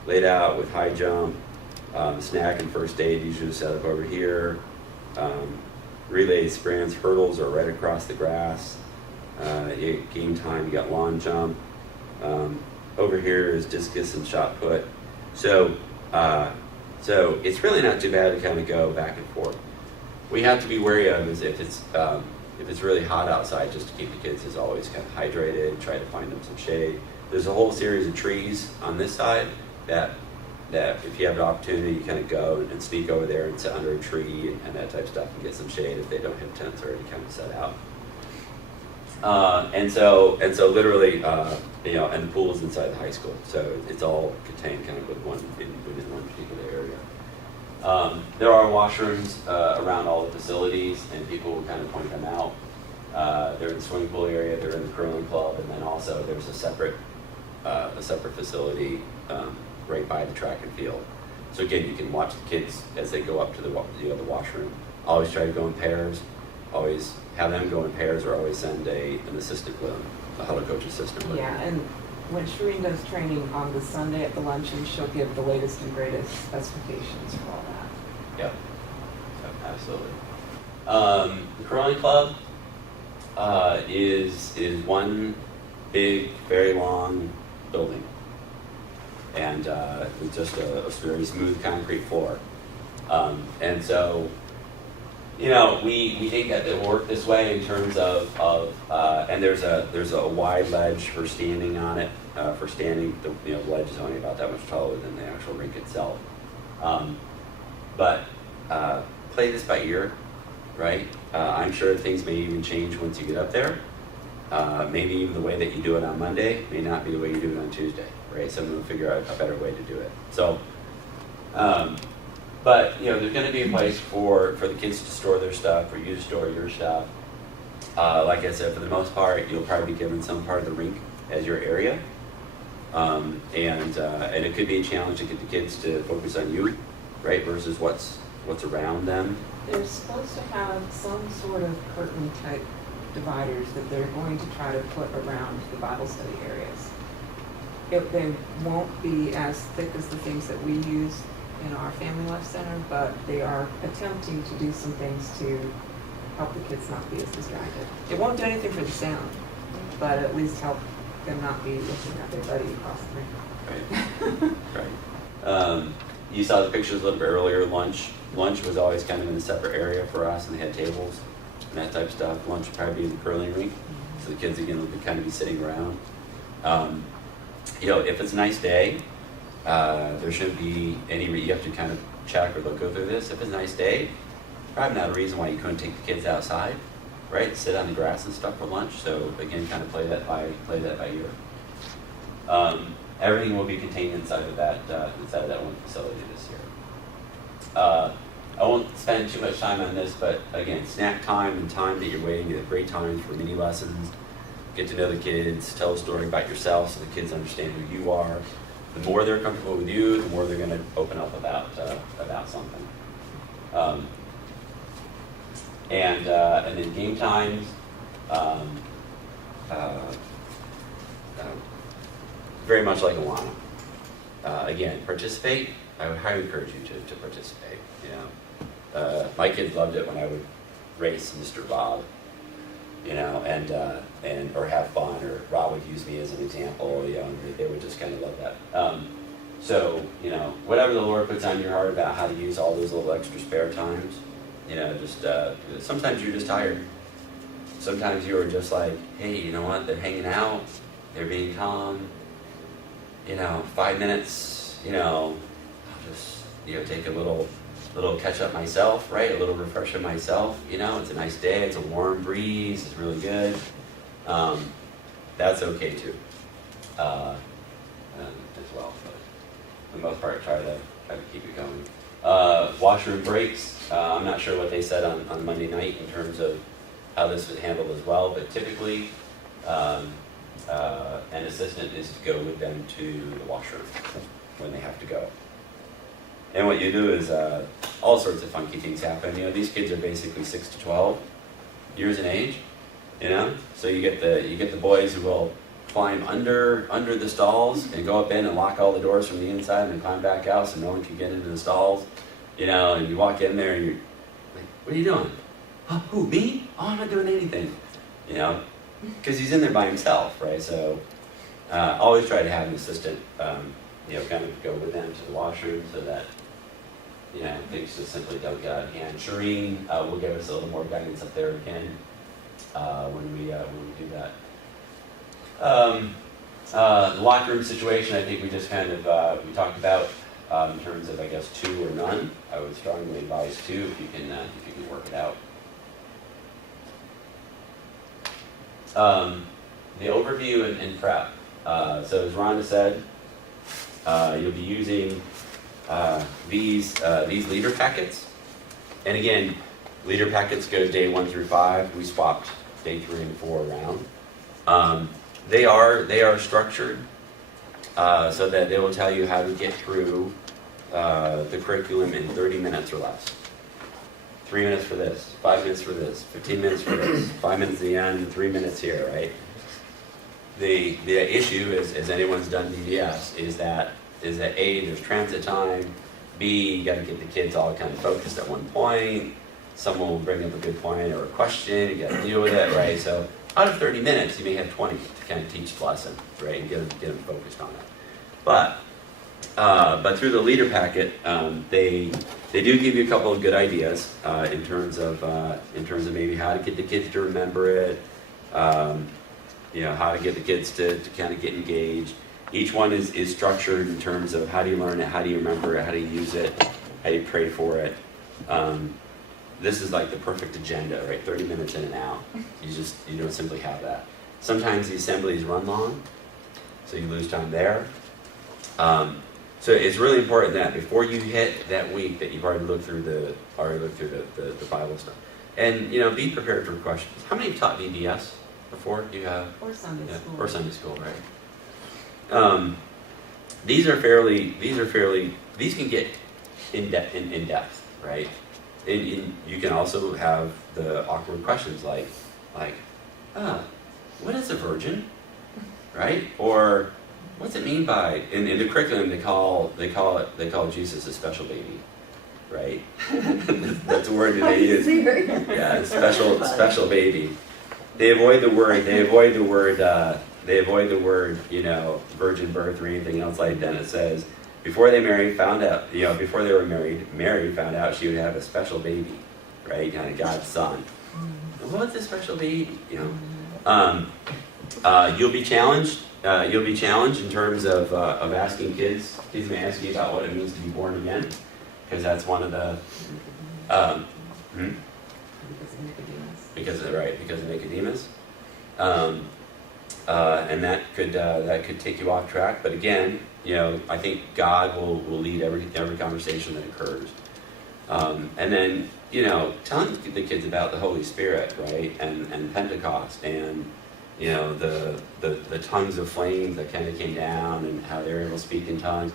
laid out, with high jump, snack and first aid usually set up over here. relays, sprints, hurdles are right across the grass. Game time, you got lawn jump. Over here is discus and shot put. So it's really not too bad to kind of go back and forth. We have to be wary of is if it's really hot outside, just to keep the kids as always kind of hydrated, try to find them some shade. There's a whole series of trees on this side that if you have an opportunity, you kind of go and sneak over there and sit under a tree and that type of stuff and get some shade if they don't have tents already kind of set out. And so literally, and the pool's inside the high school, so it's all contained kind of within one particular area. There are washrooms around all the facilities, and people will kind of point them out. They're in the swimming pool area, they're in the curling club, and then also there's a separate facility right by the track and field. So again, you can watch the kids as they go up to the washroom. Always try to go in pairs. Always have them go in pairs, or always send an assistant with them, a huddle coach assistant with them. Yeah, and when Shireen does training on the Sunday at the luncheon, she'll give the latest and greatest specifications for all that. Yep. Absolutely. The curling club is one big, very long building, and with just a very smooth concrete floor. And so, we think that it'll work this way in terms of and there's a wide ledge for standing on it. For standing, the ledge is only about that much taller than the actual rink itself. But play this by ear, right? I'm sure things may even change once you get up there. Maybe even the way that you do it on Monday may not be the way you do it on Tuesday, right? Someone will figure out a better way to do it. So, but there's going to be a place for the kids to store their stuff, for you to store your stuff. Like I said, for the most part, you'll probably be given some part of the rink as your area, and it could be a challenge to get the kids to focus on you, right, versus what's around them. They're supposed to have some sort of curtain type dividers that they're going to try to put around the Bible study areas. They won't be as thick as the things that we use in our Family Life Center, but they are attempting to do some things to help the kids not be as distracted. It won't do anything for the sound, but at least help them not be looking at their buddy across the room. Right. You saw the pictures a little bit earlier. Lunch was always kind of in a separate area for us, and they had tables and that type of stuff. Lunch would probably be in the curling rink, so the kids again would kind of be sitting around. If it's a nice day, there shouldn't be any. You have to kind of check or go through this. If it's a nice day, probably not a reason why you couldn't take the kids outside, right? Sit on the grass and stuff for lunch. So again, kind of play that by ear. Everything will be contained inside of that one facility this year. I won't spend too much time on this, but again, snack time and time that you're waiting, you have great times for mini lessons. Get to know the kids, tell a story about yourself so the kids understand who you are. The more they're comfortable with you, the more they're going to open up about something. And then game times. Very much like Alana. Again, participate. I would highly encourage you to participate. My kids loved it when I would race Mr. Bob, and or have fun, or Rob would use me as an example, and they would just kind of love that. So, whatever the Lord puts on your heart about how to use all those little extra spare times, just sometimes you're just tired. Sometimes you are just like, hey, you know what? They're hanging out, they're being calm. 5 minutes, I'll just take a little catch up myself, right? A little refresh of myself. It's a nice day, it's a warm breeze, it's really good. That's okay too, as well. But for the most part, try to keep it going. Washroom breaks. I'm not sure what they said on Monday night in terms of how this was handled as well, but typically an assistant is to go with them to the washroom when they have to go. And what you do is all sorts of funky things happen. These kids are basically 6 to 12 years in age. So you get the boys who will climb under the stalls and go up in and lock all the doors from the inside and climb back out so no one can get into the stalls. And you walk in there and you're like, what are you doing? oh, who, me? Oh, I'm not doing anything, you know, because he's in there by himself, right? So always try to have an assistant, you know, kind of go with them to the washroom so that, you know, things just simply don't get out of hand. Shireen will give us a little more guidance up there again when we do that. The locker room situation, I think we just kind of we talked about in terms of, I guess, 2 or none. I would strongly advise 2 if you can work it out. The overview and prep. So as Rhonda said, you'll be using these leader packets. And again, leader packets go day 1 through 5. We swapped day 3 and 4 around. They are structured so that they will tell you how to get through the curriculum in 30 minutes or less. 3 minutes for this, 5 minutes for this, 15 minutes for this, 5 minutes at the end, and 3 minutes here, right? The issue is, as anyone's done DDS, is that A, there's transit time, B, you got to get the kids all kind of focused at one point, someone will bring up a good point or a question, you got to deal with it, right? So out of 30 minutes, you may have 20 to kind of teach the lesson, right, and get them focused on it. But through the leader packet, they do give you a couple of good ideas in terms of maybe how to get the kids to remember it, you know, how to get the kids to kind of get engaged. Each one is structured in terms of how do you learn it, how do you remember it, how do you use it, how do you pray for it. This is like the perfect agenda, right? 30 minutes in and out. You don't simply have that. Sometimes the assemblies run long, so you lose time there. So it's really important that before you hit that week that you've already looked through the Bible stuff, and you know, be prepared for questions. How many have taught VBS before? Do you have? Or Sunday school. Or Sunday school, right? These can get in depth, right? And you can also have the awkward questions like, what is a virgin, right? Or what's it mean by, in the curriculum they call Jesus a special baby, right? That's a word that they use. Yeah, special baby. They avoid the word, you know, virgin birth or anything else like that. It says before they were married, Mary found out she would have a special baby, right? Kind of God's son. What's a special baby? You know, you'll be challenged. You'll be challenged in terms of asking kids. Kids may ask you about what it means to be born again, because that's one of the. Because of Nicodemus, and that could take you off track. But again, you know, I think God will lead every conversation that occurs. And then, you know, telling the kids about the Holy Spirit, right, and Pentecost, and you know, the tongues of flames that kind of came down and how they were able to speak in tongues.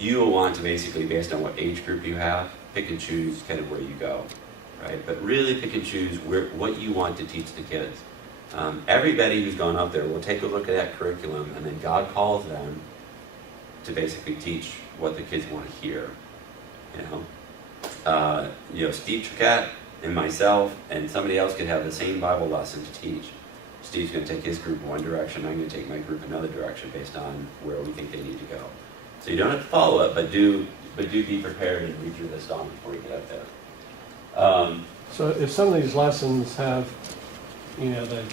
You will want to basically, based on what age group you have, pick and choose kind of where you go, right? But really pick and choose what you want to teach the kids. Everybody who's gone up there will take a look at that curriculum, and then God calls them to basically teach what the kids want to hear. You know, Steve Tricat and myself and somebody else could have the same Bible lesson to teach. Steve's going to take his group one direction, I'm going to take my group another direction based on where we think they need to go. So you don't have to follow it, but do be prepared and read through this down before you get up there. So if some of these lessons have, you know, they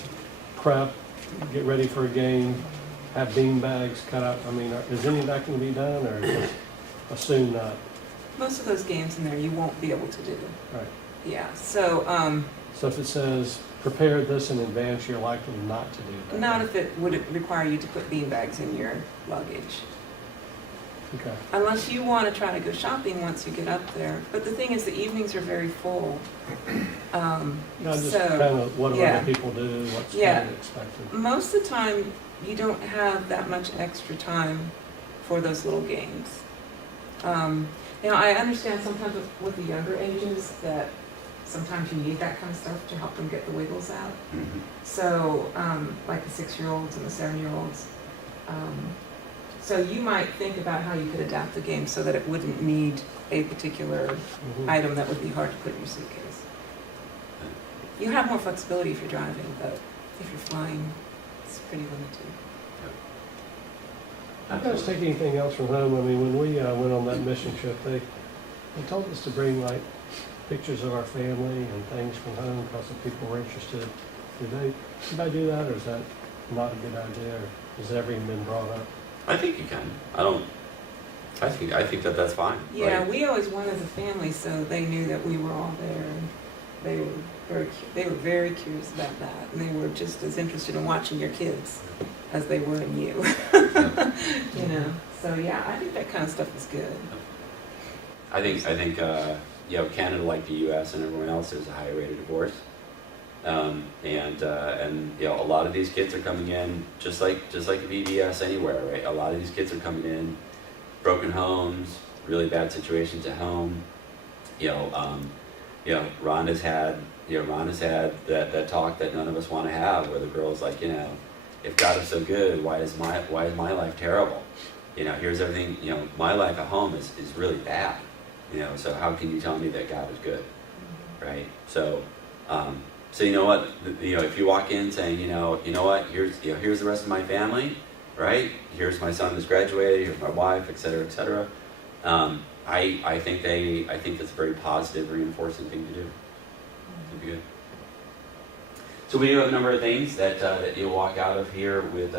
prep, get ready for a game, have bean bags cut out, I mean, is any of that going to be done, or just assume not? Most of those games in there you won't be able to do. Right. Yeah, so, So if it says prepare this in advance, you're likely not to do that? not if it would require you to put bean bags in your luggage. Okay. Unless you want to try to go shopping once you get up there. But the thing is, the evenings are very full. No, just So, kind of what do yeah. other people do, what's Yeah. kind of expected. Most of the time, you don't have that much extra time for those little games. Now, I understand sometimes with the younger ages that sometimes you need that kind of stuff to help them get the wiggles out. Mm-hmm. So, like the 6-year-olds and the 7-year-olds. So you might think about how you could adapt the game so that it wouldn't need a particular Mhm. item that would be hard to put in your suitcase. You have more flexibility if you're driving, but if you're flying, it's pretty limited. You guys take anything else from home? I mean, when we went on that mission trip, they told us to bring like pictures of our family and things from home because if people were interested. Should I do that, or is that not a good idea, or has that ever even been brought up? I think you can. I think that that's fine. Yeah, right? we always went as a family, so they knew that we were all there, and they were very curious about that, and they were just as interested in watching your kids as they were in you. You know, so yeah, I think that kind of stuff is good. I think Canada, like the U.S. and everyone else, there's a high rate of divorce, and a lot of these kids are coming in just like a VBS anywhere, right? A lot of these kids are coming in, broken homes, really bad situations at home. Ron has had that talk that none of us want to have, where the girl's like, if God is so good, why is my life terrible? Here's everything. My life at home is really bad. So how can you tell me that God is good, right? So you know what? If you walk in saying, you know what? Here's the rest of my family, right? Here's my son who's graduated. Here's my wife, et cetera, et cetera. I think that's a very positive, reinforcing thing to do. It'd be good. So we do have a number of things that you'll walk out of here with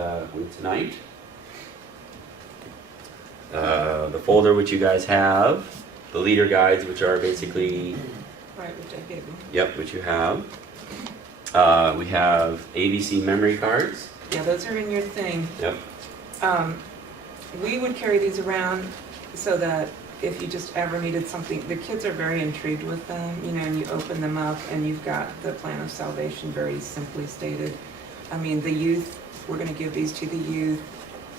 tonight. The folder which you guys have, the leader guides, which are basically, Right, which I gave them. yep, which you have. We have ABC memory cards. Yeah, those are in your thing. Yep. We would carry these around so that if you just ever needed something, the kids are very intrigued with them, and you open them up and you've got the plan of salvation very simply stated. I mean, the youth, we're going to give these to the youth,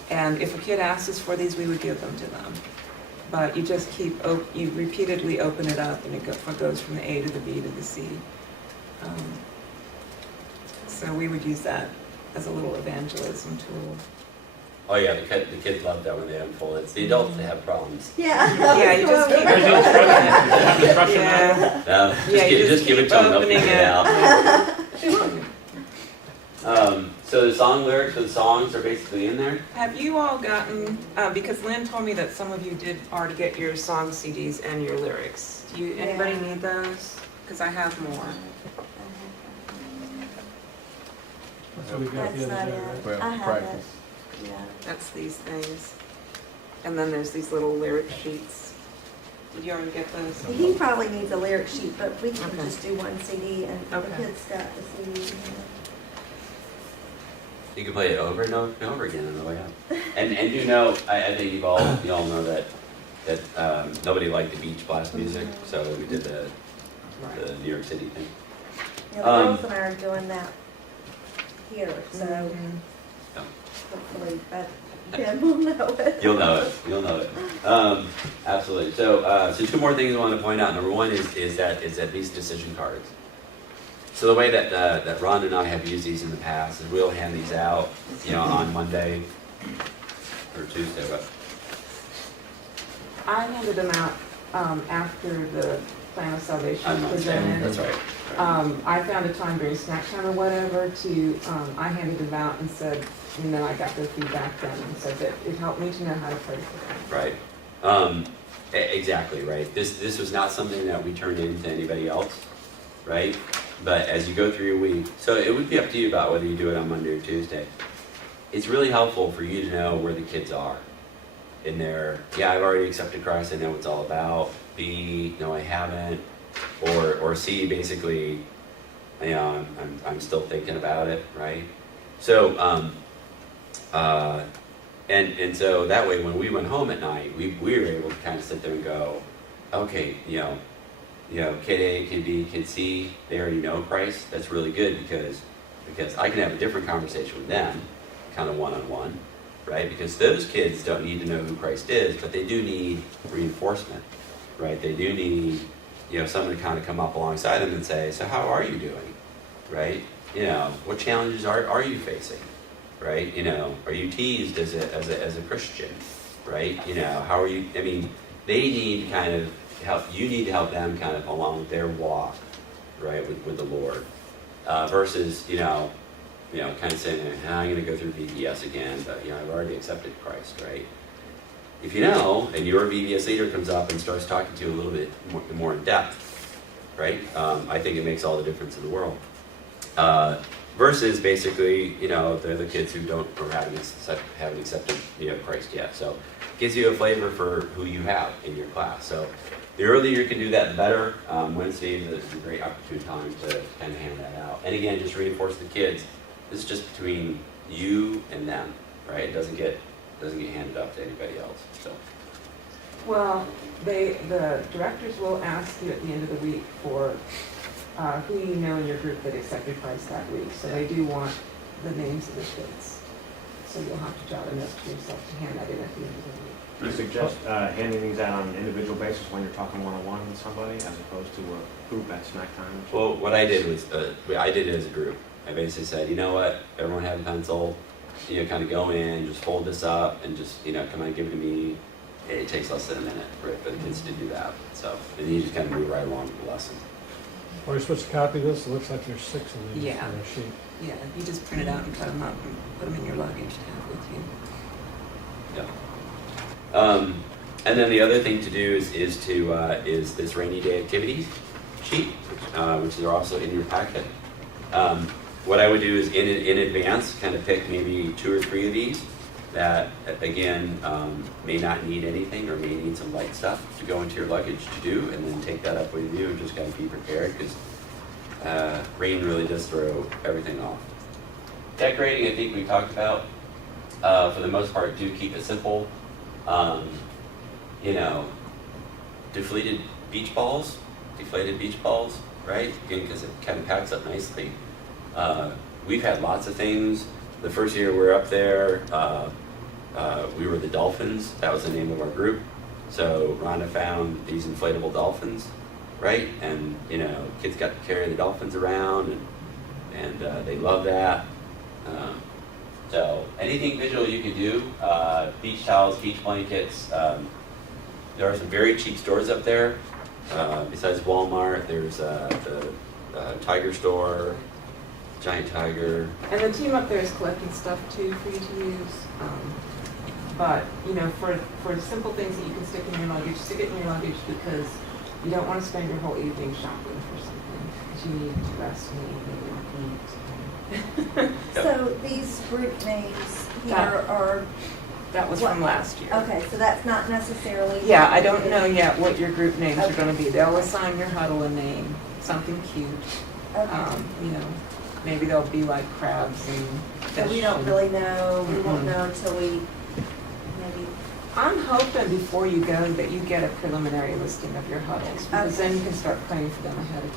and if a kid asks us for these, we would give them to them. But you just you repeatedly open it up, and it goes from the A to the B to the C. So we would use that as a little evangelism tool. Oh yeah, the kids love that when they unfold. It's the adults that have problems. Yeah. Yeah, you just keep There's the instructions. Does it have an instruction manual? Yeah. Just give it to them. They'll figure it out. So the song lyrics for the songs are basically in there. Have you all gotten, because Lynn told me that some of you did already get your song CDs and your lyrics. Anybody Yeah. need those? Because I have more. That's what we got the That's other not day, it. right? Well, I have practice. it. Yeah. That's these things. And then there's these little lyric sheets. Did you already get those? He probably needs a lyric sheet, but we can Okay. just do one CD and the Okay. kids got the CD. You can play it over and over and over again on the way out. And I think you all know that nobody liked the beach blast music, so we did the New York City thing. Yeah, the girls and I are doing that here, so Mhm. hopefully, but Ben will know it. You'll know it. Absolutely. So two more things I want to point out. Number one is that these decision cards. So the way that Ron and I have used these in the past is we'll hand these out, on Monday or Tuesday. But I handed them out after the plan of salvation I'm was not saying presented. that's right. I found a time during snack time or whatever to, I handed them out and said, and then I got their feedback then and said that it helped me to know how to pray for them. Right. Exactly, right. This was not something that we turned in to anybody else, right? But as you go through your week, so it would be up to you about whether you do it on Monday or Tuesday. It's really helpful for you to know where the kids are in their, I've already accepted Christ, I know what it's all about. B, no, I haven't. Or C, basically, I'm still thinking about it, right? So, and so that way, when we went home at night, we were able to kind of sit there and go, okay, kid A, kid B, kid C, they already know Christ. That's really good because I can have a different conversation with them, kind of one-on-one, right? Because those kids don't need to know who Christ is, but they do need reinforcement, right? They do need, someone to kind of come up alongside them and say, so how are you doing, right? What challenges are you facing, right? Are you teased as a Christian, right? How are you? I mean, they need kind of help. You need to help them kind of along their walk, right, with the Lord. versus, kind of saying, I'm going to go through VBS again, but, I've already accepted Christ, right? If you know, and your VBS leader comes up and starts talking to you a little bit more in depth, right? I think it makes all the difference in the world. Versus basically, they're the kids who haven't accepted, Christ yet. So it gives you a flavor for who you have in your class. So the earlier you can do that, the better. Wednesday is a great opportune time to kind of hand that out. And again, just reinforce the kids. This is just between you and them, right? It doesn't get handed up to anybody else. So. Well, the directors will ask you at the end of the week for who you know in your group that accepted Christ that week. So they do want the names of the kids. So you'll have to jot a note to yourself to hand that in at the end of the week. Do you suggest handing these out on an individual basis when you're talking one-on-one with somebody, as opposed to a group at snack time? Well, what I did was, I did it as a group. I basically said, you know what, everyone have a pencil, kind of go in, just fold this up, and just, come on, give it to me. It takes less than a minute for the kids to do that. So, and then you just kind of move right along with the lesson. Are you supposed to copy this? It looks like there's 6 of these Yeah. on a sheet. Yeah, you just print it out and cut them up and put them in your luggage to have with you. Yeah. And then the other thing to do is this rainy day activities sheet, which are also in your packet. What I would do is in advance, kind of pick maybe 2 or 3 of these that, again, may not need anything or may need some light stuff to go into your luggage to do, and then take that up with you and just kind of be prepared, because rain really does throw everything off. Decorating, I think we talked about. For the most part, do keep it simple. Deflated beach balls, right? Again, because it kind of packs up nicely. We've had lots of things. The first year we were up there, we were the Dolphins. That was the name of our group. So Rhonda found these inflatable dolphins, right? And, kids got to carry the dolphins around, and they love that. So anything visual you can do, beach towels, beach blankets. There are some very cheap stores up there. Besides Walmart, there's the Tiger store, Giant Tiger. And the team up there is collecting stuff too for you to use. But, for simple things that you can stick in your luggage, stick it in your luggage, because you don't want to spend your whole evening shopping for something, because you need to rest in the evening and eat. So these group names here That- are, That was What? from last year. okay, so that's not necessarily. Yeah, I don't know yet what your group names are going to be. They'll assign your huddle a name, something cute. Okay, Maybe they'll be like crabs and fish. so we don't and- really know, we won't Mhm. know until we maybe, I'm hoping before you go that you get a preliminary listing of your huddles, because then you can start planning for them ahead of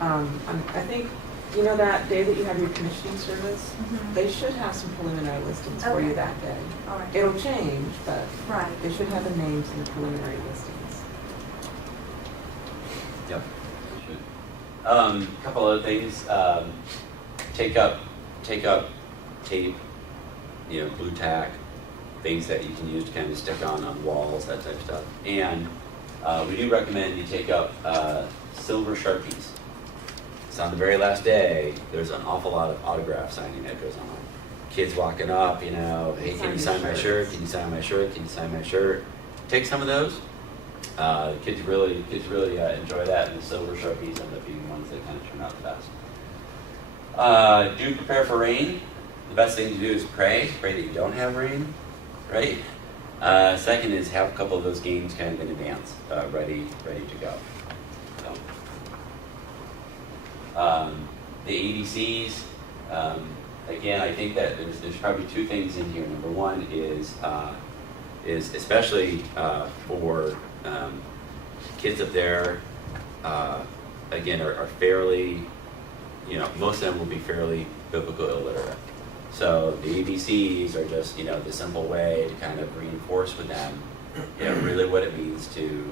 time. I think, that day that you have your commissioning service, they should have some preliminary listings for you Okay. that day. all right, It'll change, but right. they should have the names and the preliminary listings. Yep. Couple other things. Take up tape, blue tack, things that you can use to kind of stick on walls, that type of stuff. And we do recommend you take up silver Sharpies. So on the very last day, there's an awful lot of autograph signing that goes on. Kids walking up, hey, can you sign my shirt? Can you sign my shirt? Can you sign my shirt? Take some of those. Kids really enjoy that, and the silver Sharpies end up being the ones that kind of turn out the best. Do prepare for rain. The best thing to do is pray that you don't have rain, right? Second is have a couple of those games kind of in advance, ready to go. So, the ADCs, again, I think that there's probably 2 things in here. Number one is especially for kids up there, again, are fairly, most of them will be fairly biblical illiterate. So the ABCs are just, the simple way to kind of reinforce with them, really what it means to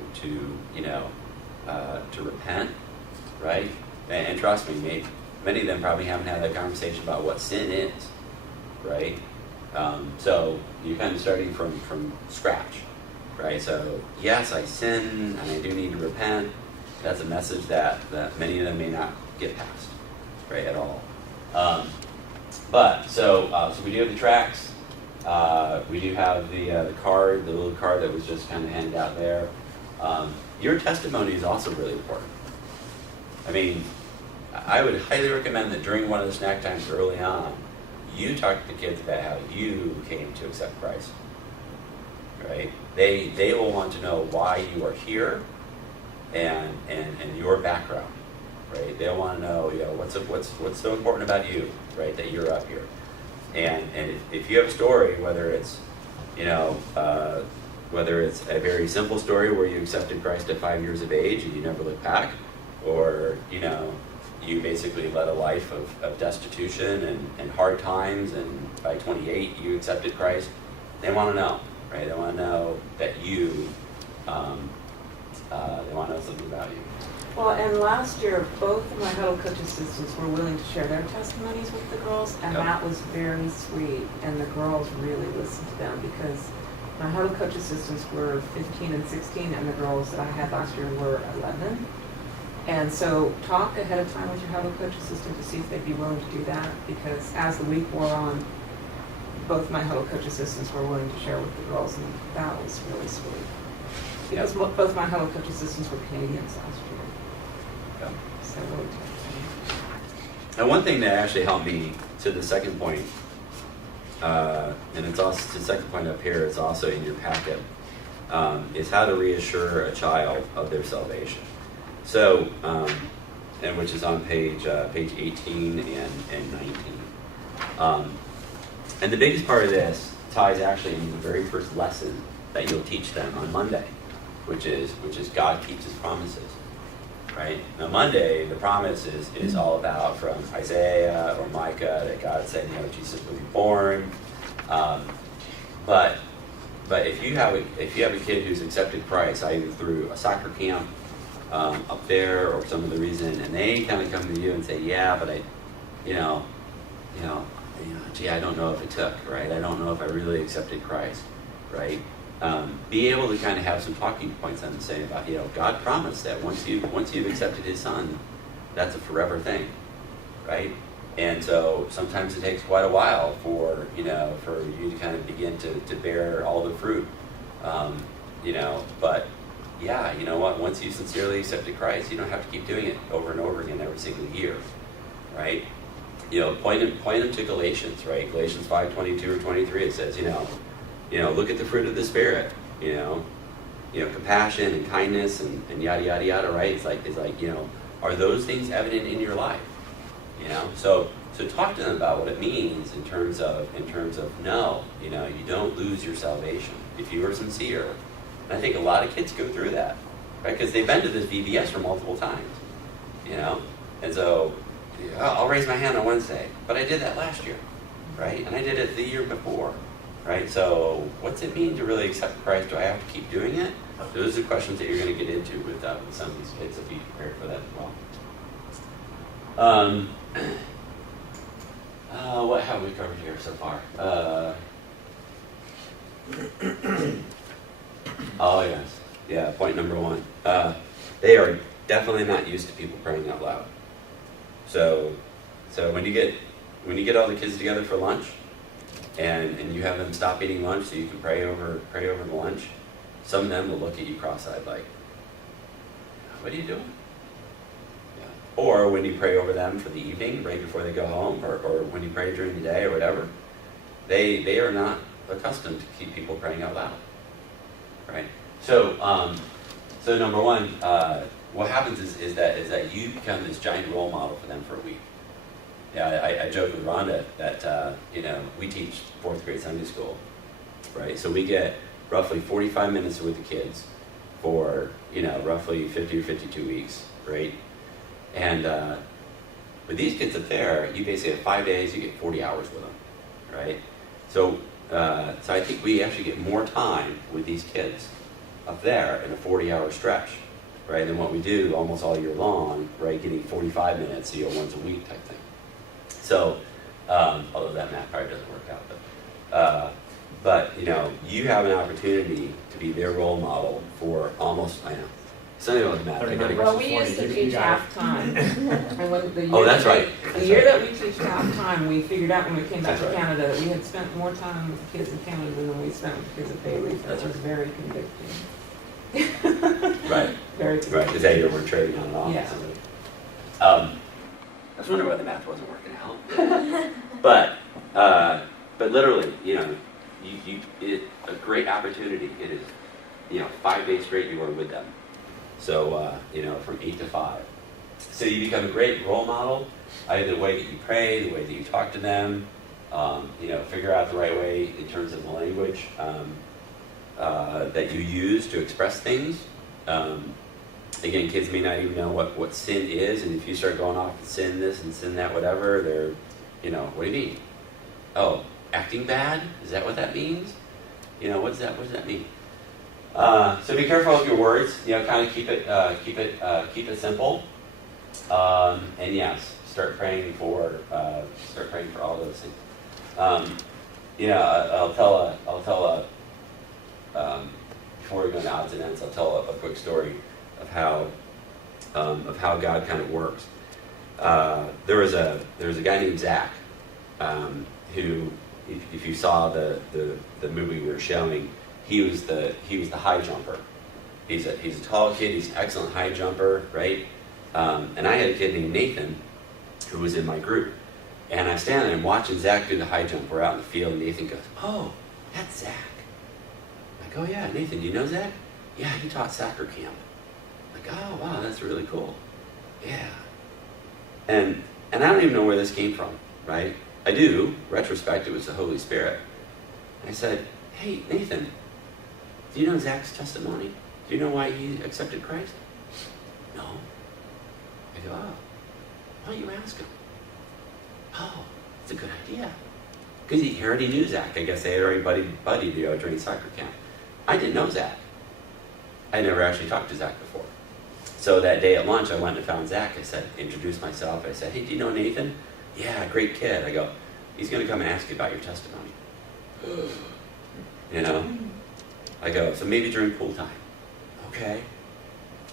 repent, right? And trust me, many of them probably haven't had that conversation about what sin is, right? So you're kind of starting from scratch, right? So yes, I sin and I do need to repent. That's a message that many of them may not get past. right, at all. So we do have the tracks. We do have the card, the little card that was just kind of handed out there. Your testimony is also really important. I mean, I would highly recommend that during one of the snack times early on, you talk to the kids about how you came to accept Christ, right? They will want to know why you are here and your background, right? They'll want to know, what's so important about you, right, that you're up here. And if you have a story, whether it's a very simple story where you accepted Christ at 5 years of age and you never look back, or you basically led a life of destitution and hard times, and by 28 you accepted Christ, they want to know, right? They want to know that you, they want to know something about you. Well, and last year, both of my huddle coach assistants were willing to share their testimonies with the girls, and Yep. that was very sweet. And the girls really listened to them, because my huddle coach assistants were 15 and 16, and the girls that I had last year were 11. And so talk ahead of time with your huddle coach assistant to see if they'd be willing to do that, because as the week wore on, both my huddle coach assistants were willing to share with the girls, and that was really sweet. Because both my huddle coach assistants were Canadians last year. Yeah. So really tough. And one thing that actually helped me to the second point, and it's also the second point up here, it's also in your packet, is how to reassure a child of their salvation. So, and which is on page 18 and 19. And the biggest part of this ties actually into the very first lesson that you'll teach them on Monday, which is God keeps his promises. Right? Now Monday, the promise is all about from Isaiah or Micah that God said, Jesus will be born. But if you have a kid who's accepted Christ, either through a soccer camp up there or some other reason, and they kind of come to you and say, yeah, but gee, I don't know if it took, right? I don't know if I really accepted Christ, right? Be able to kind of have some talking points on the saying about, God promised that once you've accepted his son, that's a forever thing, right? And so sometimes it takes quite a while for you to kind of begin to bear all the fruit, but yeah, you know what, once you sincerely accepted Christ, you don't have to keep doing it over and over again every single year, right? Point them to Galatians, right? Galatians 5:22 or 23, it says, look at the fruit of the Spirit, compassion and kindness and yada, yada, yada, right? It's like, are those things evident in your life? So talk to them about what it means in terms of no, you don't lose your salvation if you are sincere. And I think a lot of kids go through that, right? Because they've been to this VBS for multiple times, and so I'll raise my hand on Wednesday, but I did that last year, right? And I did it the year before. Right, so what's it mean to really accept Christ? Do I have to keep doing it? Those are the questions that you're going to get into with some of these kids, so be prepared for that as well. What have we covered here so far? Oh yes, yeah. Point number one. They are definitely not used to people praying out loud. So when you get all the kids together for lunch, and you have them stop eating lunch so you can pray over the lunch, some of them will look at you cross-eyed like, what are you doing? Yeah. Or when you pray over them for the evening, right before they go home, or when you pray during the day or whatever, they are not accustomed to keep people praying out loud, right? So number one, what happens is that you become this giant role model for them for a week. Yeah, I joke with Rhonda that we teach 4th grade Sunday school, right? So we get roughly 45 minutes with the kids for roughly 50 or 52 weeks, right? And with these kids up there, you basically have 5 days, you get 40 hours with them, right? So I think we actually get more time with these kids up there in a 40-hour stretch, right, than what we do almost all year long, right, getting 45 minutes, once a week type thing. So, although that math probably doesn't work out, but you have an opportunity to be their role model for almost, I know, something about the math. I gotta Well, we used to teach half-time. And when the Oh, that's year right. The year that we teached half time, we figured out when we came back That's to right. Canada that we had spent more time with the kids in Canada than we spent with the kids at Bailey. So That's that was very convicting. Right, Very right, convicting. is that year we're trading on and off? Yeah. I was wondering why the math wasn't working out. But literally, a great opportunity. It is, 5 days straight you are with them. So, from 8 to 5. So you become a great role model, either the way that you pray, the way that you talk to them, figure out the right way in terms of the language that you use to express things. Again, kids may not even know what sin is, and if you start going off and sin this and sin that, whatever, they're, what do you mean? Oh, acting bad? Is that what that means? What does that mean? So be careful with your words. Kind of keep it simple. And yes, start praying for all those things. I'll tell before we go into odds and ends, I'll tell a quick story of how God kind of works. There was a guy named Zach, who, if you saw the movie we were showing, he was the high jumper. He's a tall kid. He's an excellent high jumper, right? And I had a kid named Nathan who was in my group, and I stand there and watching Zach do the high jump. We're out in the field, and Nathan goes, "Oh, that's Zach." I'm like, "Oh yeah, Nathan, do you know Zach?" "Yeah, he taught soccer camp." I'm like, "Oh wow, that's really cool." Yeah. And I don't even know where this came from, right? I do. Retrospect, it was the Holy Spirit. I said, "Hey, Nathan, do you know Zach's testimony? Do you know why he accepted Christ?" "No." I go, "Oh, why don't you ask him?" "Oh, it's a good idea." Because he already knew Zach. I guess they had already buddied during soccer camp. I didn't know Zach. I never actually talked to Zach before. So that day at lunch, I went and found Zach. I said, introduced myself. I said, "Hey, do you know Nathan?" "Yeah, great kid." I go, "He's going to come and ask you about your testimony." I go, "So maybe during pool time." "Okay."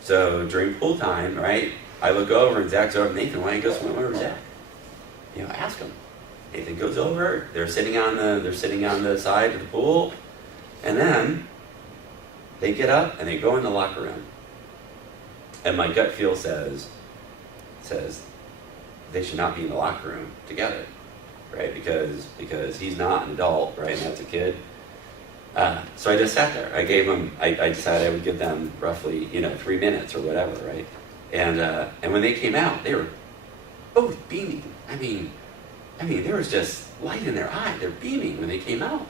So during pool time, right, I look over and Zach's over. "Nathan, why don't you go swim over Zach? Ask him." Nathan goes over. They're sitting on the side of the pool, and then they get up and they go in the locker room. And my gut feel says they should not be in the locker room together, right? Because he's not an adult, right? And that's a kid. So I just sat there. I decided I would give them roughly 3 minutes or whatever, right? And when they came out, they were both beaming. I mean, there was just light in their eye. They're beaming when they came out,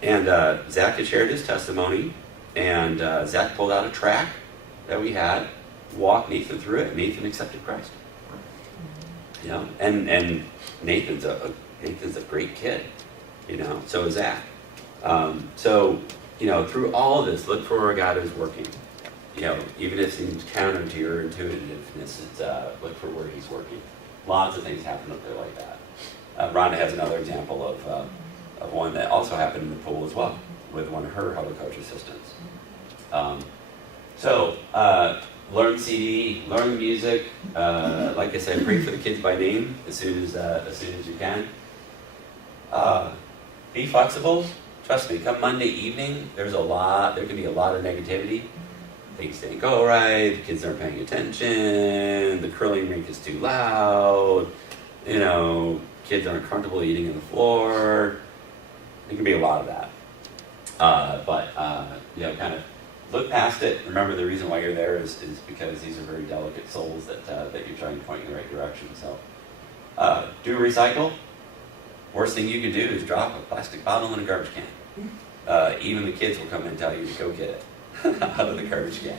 And Zach had shared his testimony, and Zach pulled out a track that we had, walked Nathan through it, and Nathan accepted Christ. And Nathan's a great kid, so is Zach. Through all of this, look for where God is working. Even if it seems counter to your intuitiveness, look for where He's working. Lots of things happen up there like that. Rhonda has another example of one that also happened in the pool as well, with one of her huddle coach assistants. Learn CD, learn music. Like I said, pray for the kids by name as soon as you can. Be flexible. Trust me, come Monday evening, there can be a lot of negativity. Things didn't go right, the kids aren't paying attention, the curling rink is too loud, kids aren't comfortable eating on the floor. There can be a lot of that. Kind of look past it. Remember, the reason why you're there is because these are very delicate souls that you're trying to point in the right direction. So do recycle. Worst thing you can do is drop a plastic bottle in a garbage can. Even the kids will come and tell you to go get it out of the garbage can.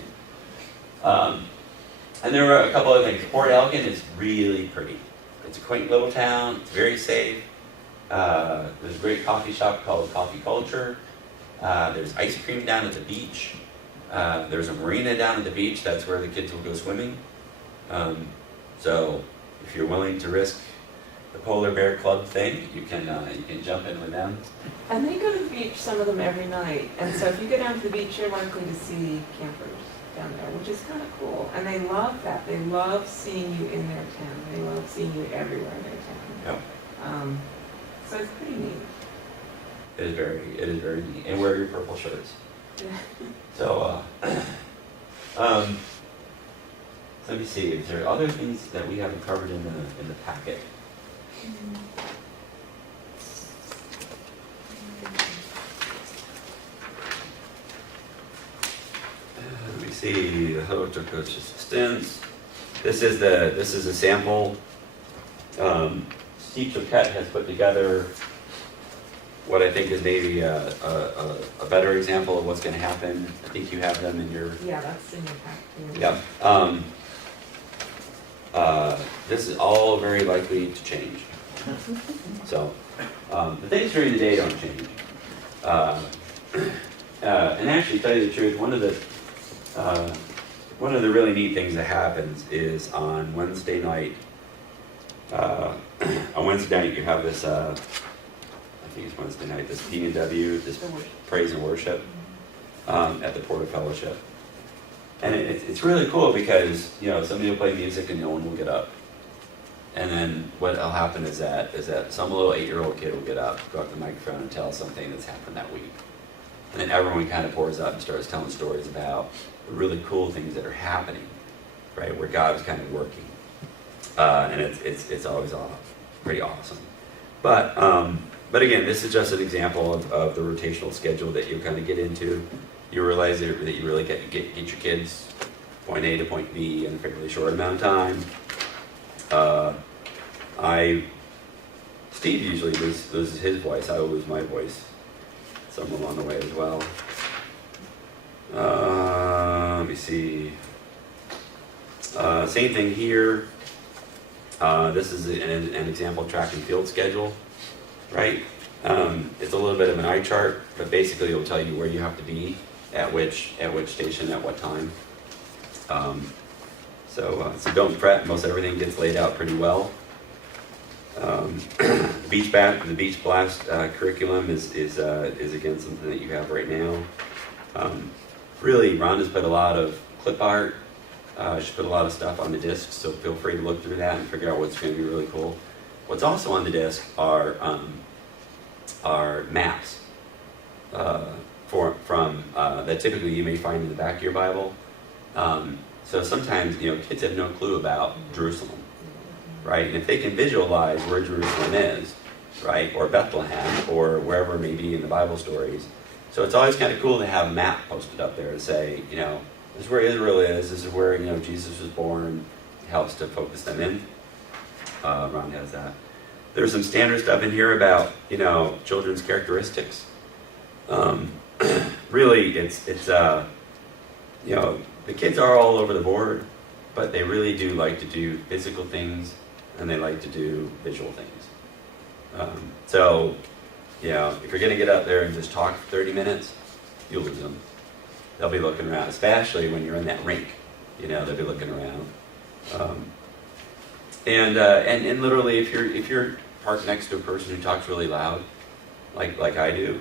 And there were a couple other things. Port Elgin is really pretty. It's a quaint little town. It's very safe. There's a great coffee shop called Coffee Culture. There's ice cream down at the beach. There's a marina down at the beach. That's where the kids will go swimming. So if you're willing to risk the Polar Bear Club thing, you can jump in with them. And they go to the beach, some of them every night. And so if you go down to the beach, you're likely to see campers. down there, which is kind of cool. And they love that. They love seeing you in their town. They love seeing you everywhere in their town. Yep. So it's pretty neat. It is very neat. And wear your purple shirts. So, let me see, is there other things that we haven't covered in the packet? Let me see, the huddle to coach assistance. This is a sample. Steve Choquette has put together what I think is maybe a better example of what's going to happen. I think you have them in your. Yeah, that's in your pack too. Yep. This is all very likely to change. So, the things during the day don't change. And actually, to tell you the truth, one of the really neat things that happens is on Wednesday night. On Wednesday night, you have this. I think it's Wednesday night. This P&W, this praise and worship at the Port of Fellowship. And it's really cool because, somebody will play music and no one will get up. And then what will happen is that some little 8-year-old kid will get up, go up to the microphone and tell something that's happened that week. And then everyone kind of pours up and starts telling stories about the really cool things that are happening, right, where God is kind of working. And it's always pretty awesome. But again, this is just an example of the rotational schedule that you kind of get into. You realize that you really get your kids point A to point B in a fairly short amount of time. Steve usually loses his voice. I will lose my voice somewhere along the way as well. Let me see. Same thing here. This is an example track and field schedule, right? It's a little bit of an eye chart, but basically it'll tell you where you have to be at which station at what time. So don't fret. Most everything gets laid out pretty well. The beach blast curriculum is again something that you have right now. Really, Rhonda's put a lot of clip art. She's put a lot of stuff on the discs, so feel free to look through that and figure out what's going to be really cool. What's also on the disc are maps from that typically you may find in the back of your Bible. So sometimes kids have no clue about Jerusalem, right? And if they can visualize where Jerusalem is, right, or Bethlehem, or wherever it may be in the Bible stories, so it's always kind of cool to have a map posted up there to say, this is where Israel is. This is where Jesus was born. It helps to focus them in. Ron has that. There's some standard stuff in here about children's characteristics. Really, it's the kids are all over the board, but they really do like to do physical things and they like to do visual things. So if you're gonna get up there and just talk for 30 minutes, you'll lose them. They'll be looking around, especially when you're in that rink. They'll be looking around. And literally, if you're parked next to a person who talks really loud, like I do,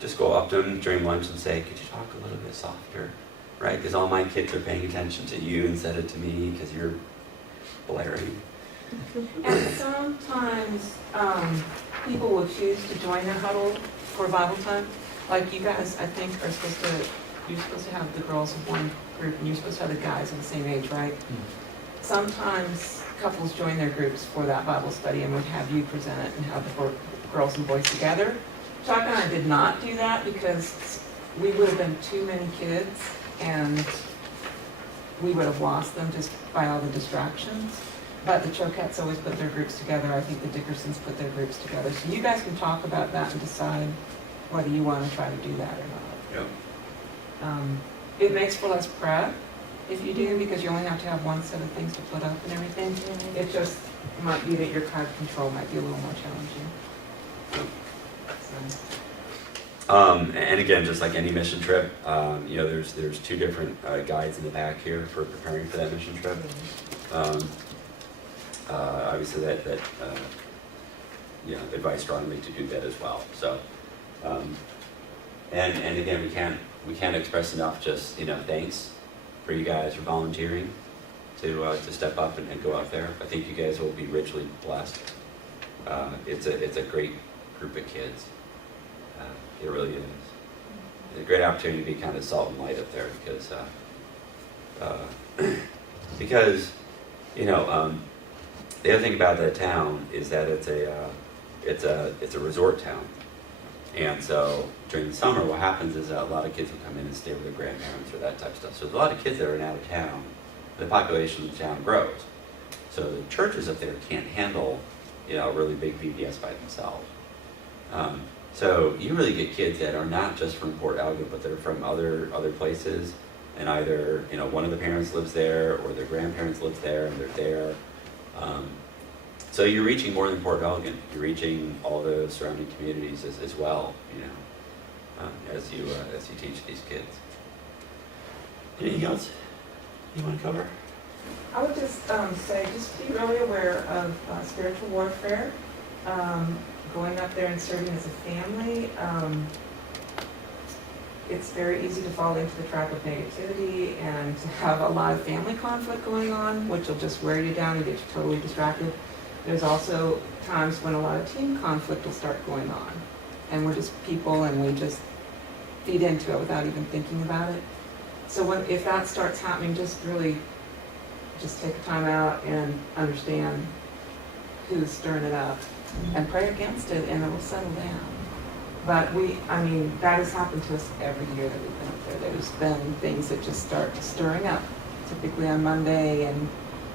just go up to them during lunch and say, "Could you talk a little bit softer?" Right? Because all my kids are paying attention to you instead of to me because you're blaring. And sometimes people will choose to join their huddle for Bible time. Like you guys, I think, you're supposed to have the girls in one group and you're supposed to have the guys of the same age, right? Sometimes couples join their groups for that Bible study and would have you present it and have the girls and boys together. Chuck and I did not do that because we would have been too many kids and we would have lost them just by all the distractions. But the Choquettes always put their groups together. I think the Dickersons put their groups together. So you guys can talk about that and decide whether you want to try to do that or not. Yep. It makes for less prep if you do, because you only have to have one set of things to put up and everything. It just might be that your crowd control might be a little more challenging. And again, just like any mission trip, there's two different guides in the back here for preparing for that mission trip. Obviously, that advise strongly to do that as well. So, and again, we can't express enough just thanks for you guys for volunteering to step up and go out there. I think you guys will be richly blessed. It's a great group of kids. It really is. It's a great opportunity to be kind of salt and light up there because the other thing about that town is that it's a resort town. And so during the summer, what happens is a lot of kids will come in and stay with their grandparents or that type of stuff. So there's a lot of kids that are out of town. The population of the town grows. So the churches up there can't handle, a really big VBS by themselves. So you really get kids that are not just from Port Algo, but they're from other places. And either, one of the parents lives there or their grandparents lives there and they're there. So you're reaching more than Port Elgin. You're reaching all the surrounding communities as well, as you teach these kids. Anything else you want to cover? I would just say, just be really aware of spiritual warfare, going up there and serving as a family. It's very easy to fall into the trap of negativity and to have a lot of family conflict going on, which will just wear you down and get you totally distracted. There's also times when a lot of team conflict will start going on, and we're just people and we just feed into it without even thinking about it. So if that starts happening, just really just take a time out and understand who's stirring it up and pray against it, and it will settle down. But that has happened to us every year that we've been up there. There's been things that just start stirring up, typically on Monday, and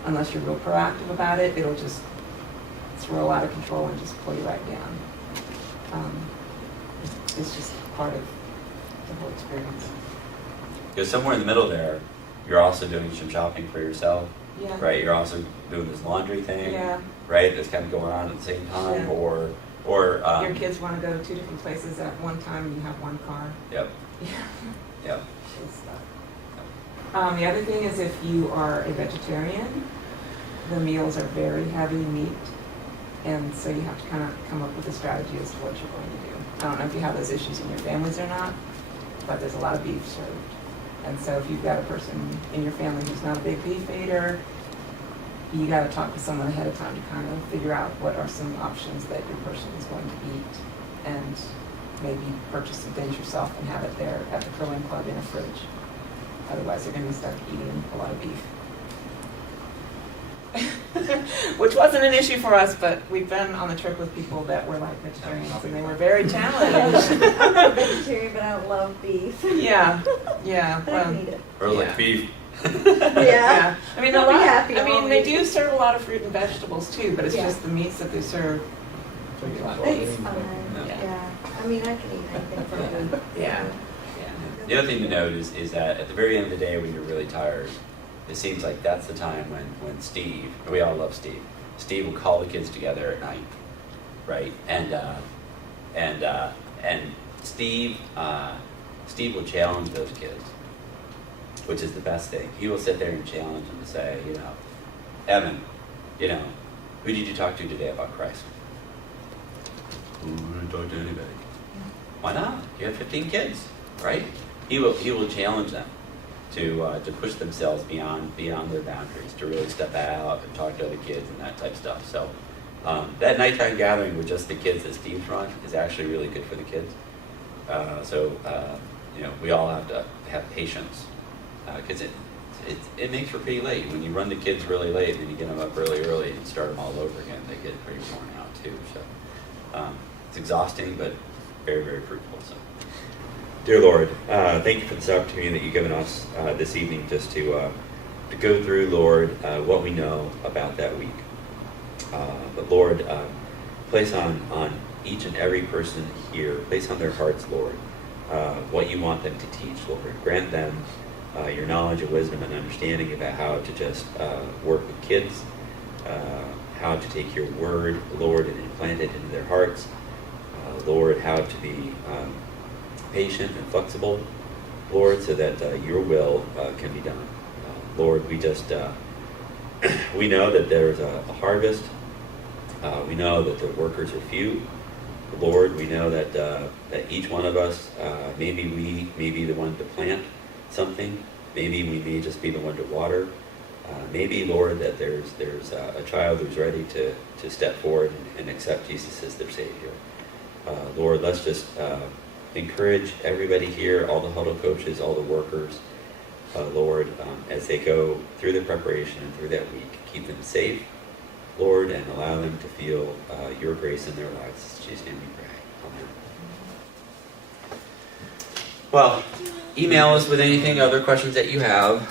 unless you're real proactive about it, it'll just throw out of control and just pull you right down. It's just part of the whole experience. Because somewhere in the middle there, you're also doing some shopping for yourself, Yeah. right? You're also doing this laundry thing, Yeah. right? That's kind of going on at the same time, Yeah. or Your kids want to go to two different places at one time and you have one car. Yep. Yeah. Yep. Shit stuff. The other thing is if you are a vegetarian, the meals are very heavy meat. And so you have to kind of come up with a strategy as to what you're going to do. I don't know if you have those issues in your families or not, but there's a lot of beef served. And so if you've got a person in your family who's not a big beef eater, you got to talk to someone ahead of time to kind of figure out what are some options that your person is going to eat, and maybe purchase some things yourself and have it there at the curling club in a fridge. Otherwise, they're going to be stuck eating a lot of beef. Which wasn't an issue for us, but we've been on the trip with people that were like vegetarians, and they were very challenged. I'm not a vegetarian, but I love beef. Yeah. But I can eat it. Or like Yeah. beef. Yeah. I mean, They'll be happy. they do serve a lot of fruit and vegetables too, but it's Yeah. just the meats that they serve. Take Yeah. it It's slow. fine, Yeah. yeah. I mean, I can eat anything from beef. Yeah. The other thing to note is that at the very end of the day, when you're really tired, it seems like that's the time when Steve, and we all love Steve will call the kids together at night, right? And Steve will challenge those kids, which is the best thing. He will sit there and challenge them to say, Evan, who did you talk to today about Christ? I didn't talk to anybody. Why not? You have 15 kids, right? He will challenge them to push themselves beyond their boundaries, to really step out and talk to other kids and that type of stuff. So that nighttime gathering with just the kids that Steve's run is actually really good for the kids. We all have to have patience, because it makes for pretty late. When you run the kids really late and then you get them up early and start them all over again, they get pretty worn out too. So it's exhausting, but very, very fruitful. So, dear Lord, thank you for this opportunity that you've given us this evening, just to go through, Lord, what we know about that week. But Lord, place on each and every person here, place on their hearts, Lord, what you want them to teach, Lord. Grant them your knowledge and wisdom and understanding about how to just work with kids, how to take your word, Lord, and implant it into their hearts. Lord, how to be patient and flexible, Lord, so that your will can be done. Lord, we just, we know that there's a harvest. We know that the workers are few. Lord, we know that each one of us, maybe we may be the one to plant something. Maybe we may just be the one to water. Maybe, Lord, that there's a child who's ready to step forward and accept Jesus as their Savior. Lord, let's just encourage everybody here, all the huddle coaches, all the workers, Lord, as they go through the preparation and through that week. Keep them safe, Lord, and allow them to feel your grace in their lives. In Jesus' name we pray. Amen. Well, email us with anything, other questions that you have.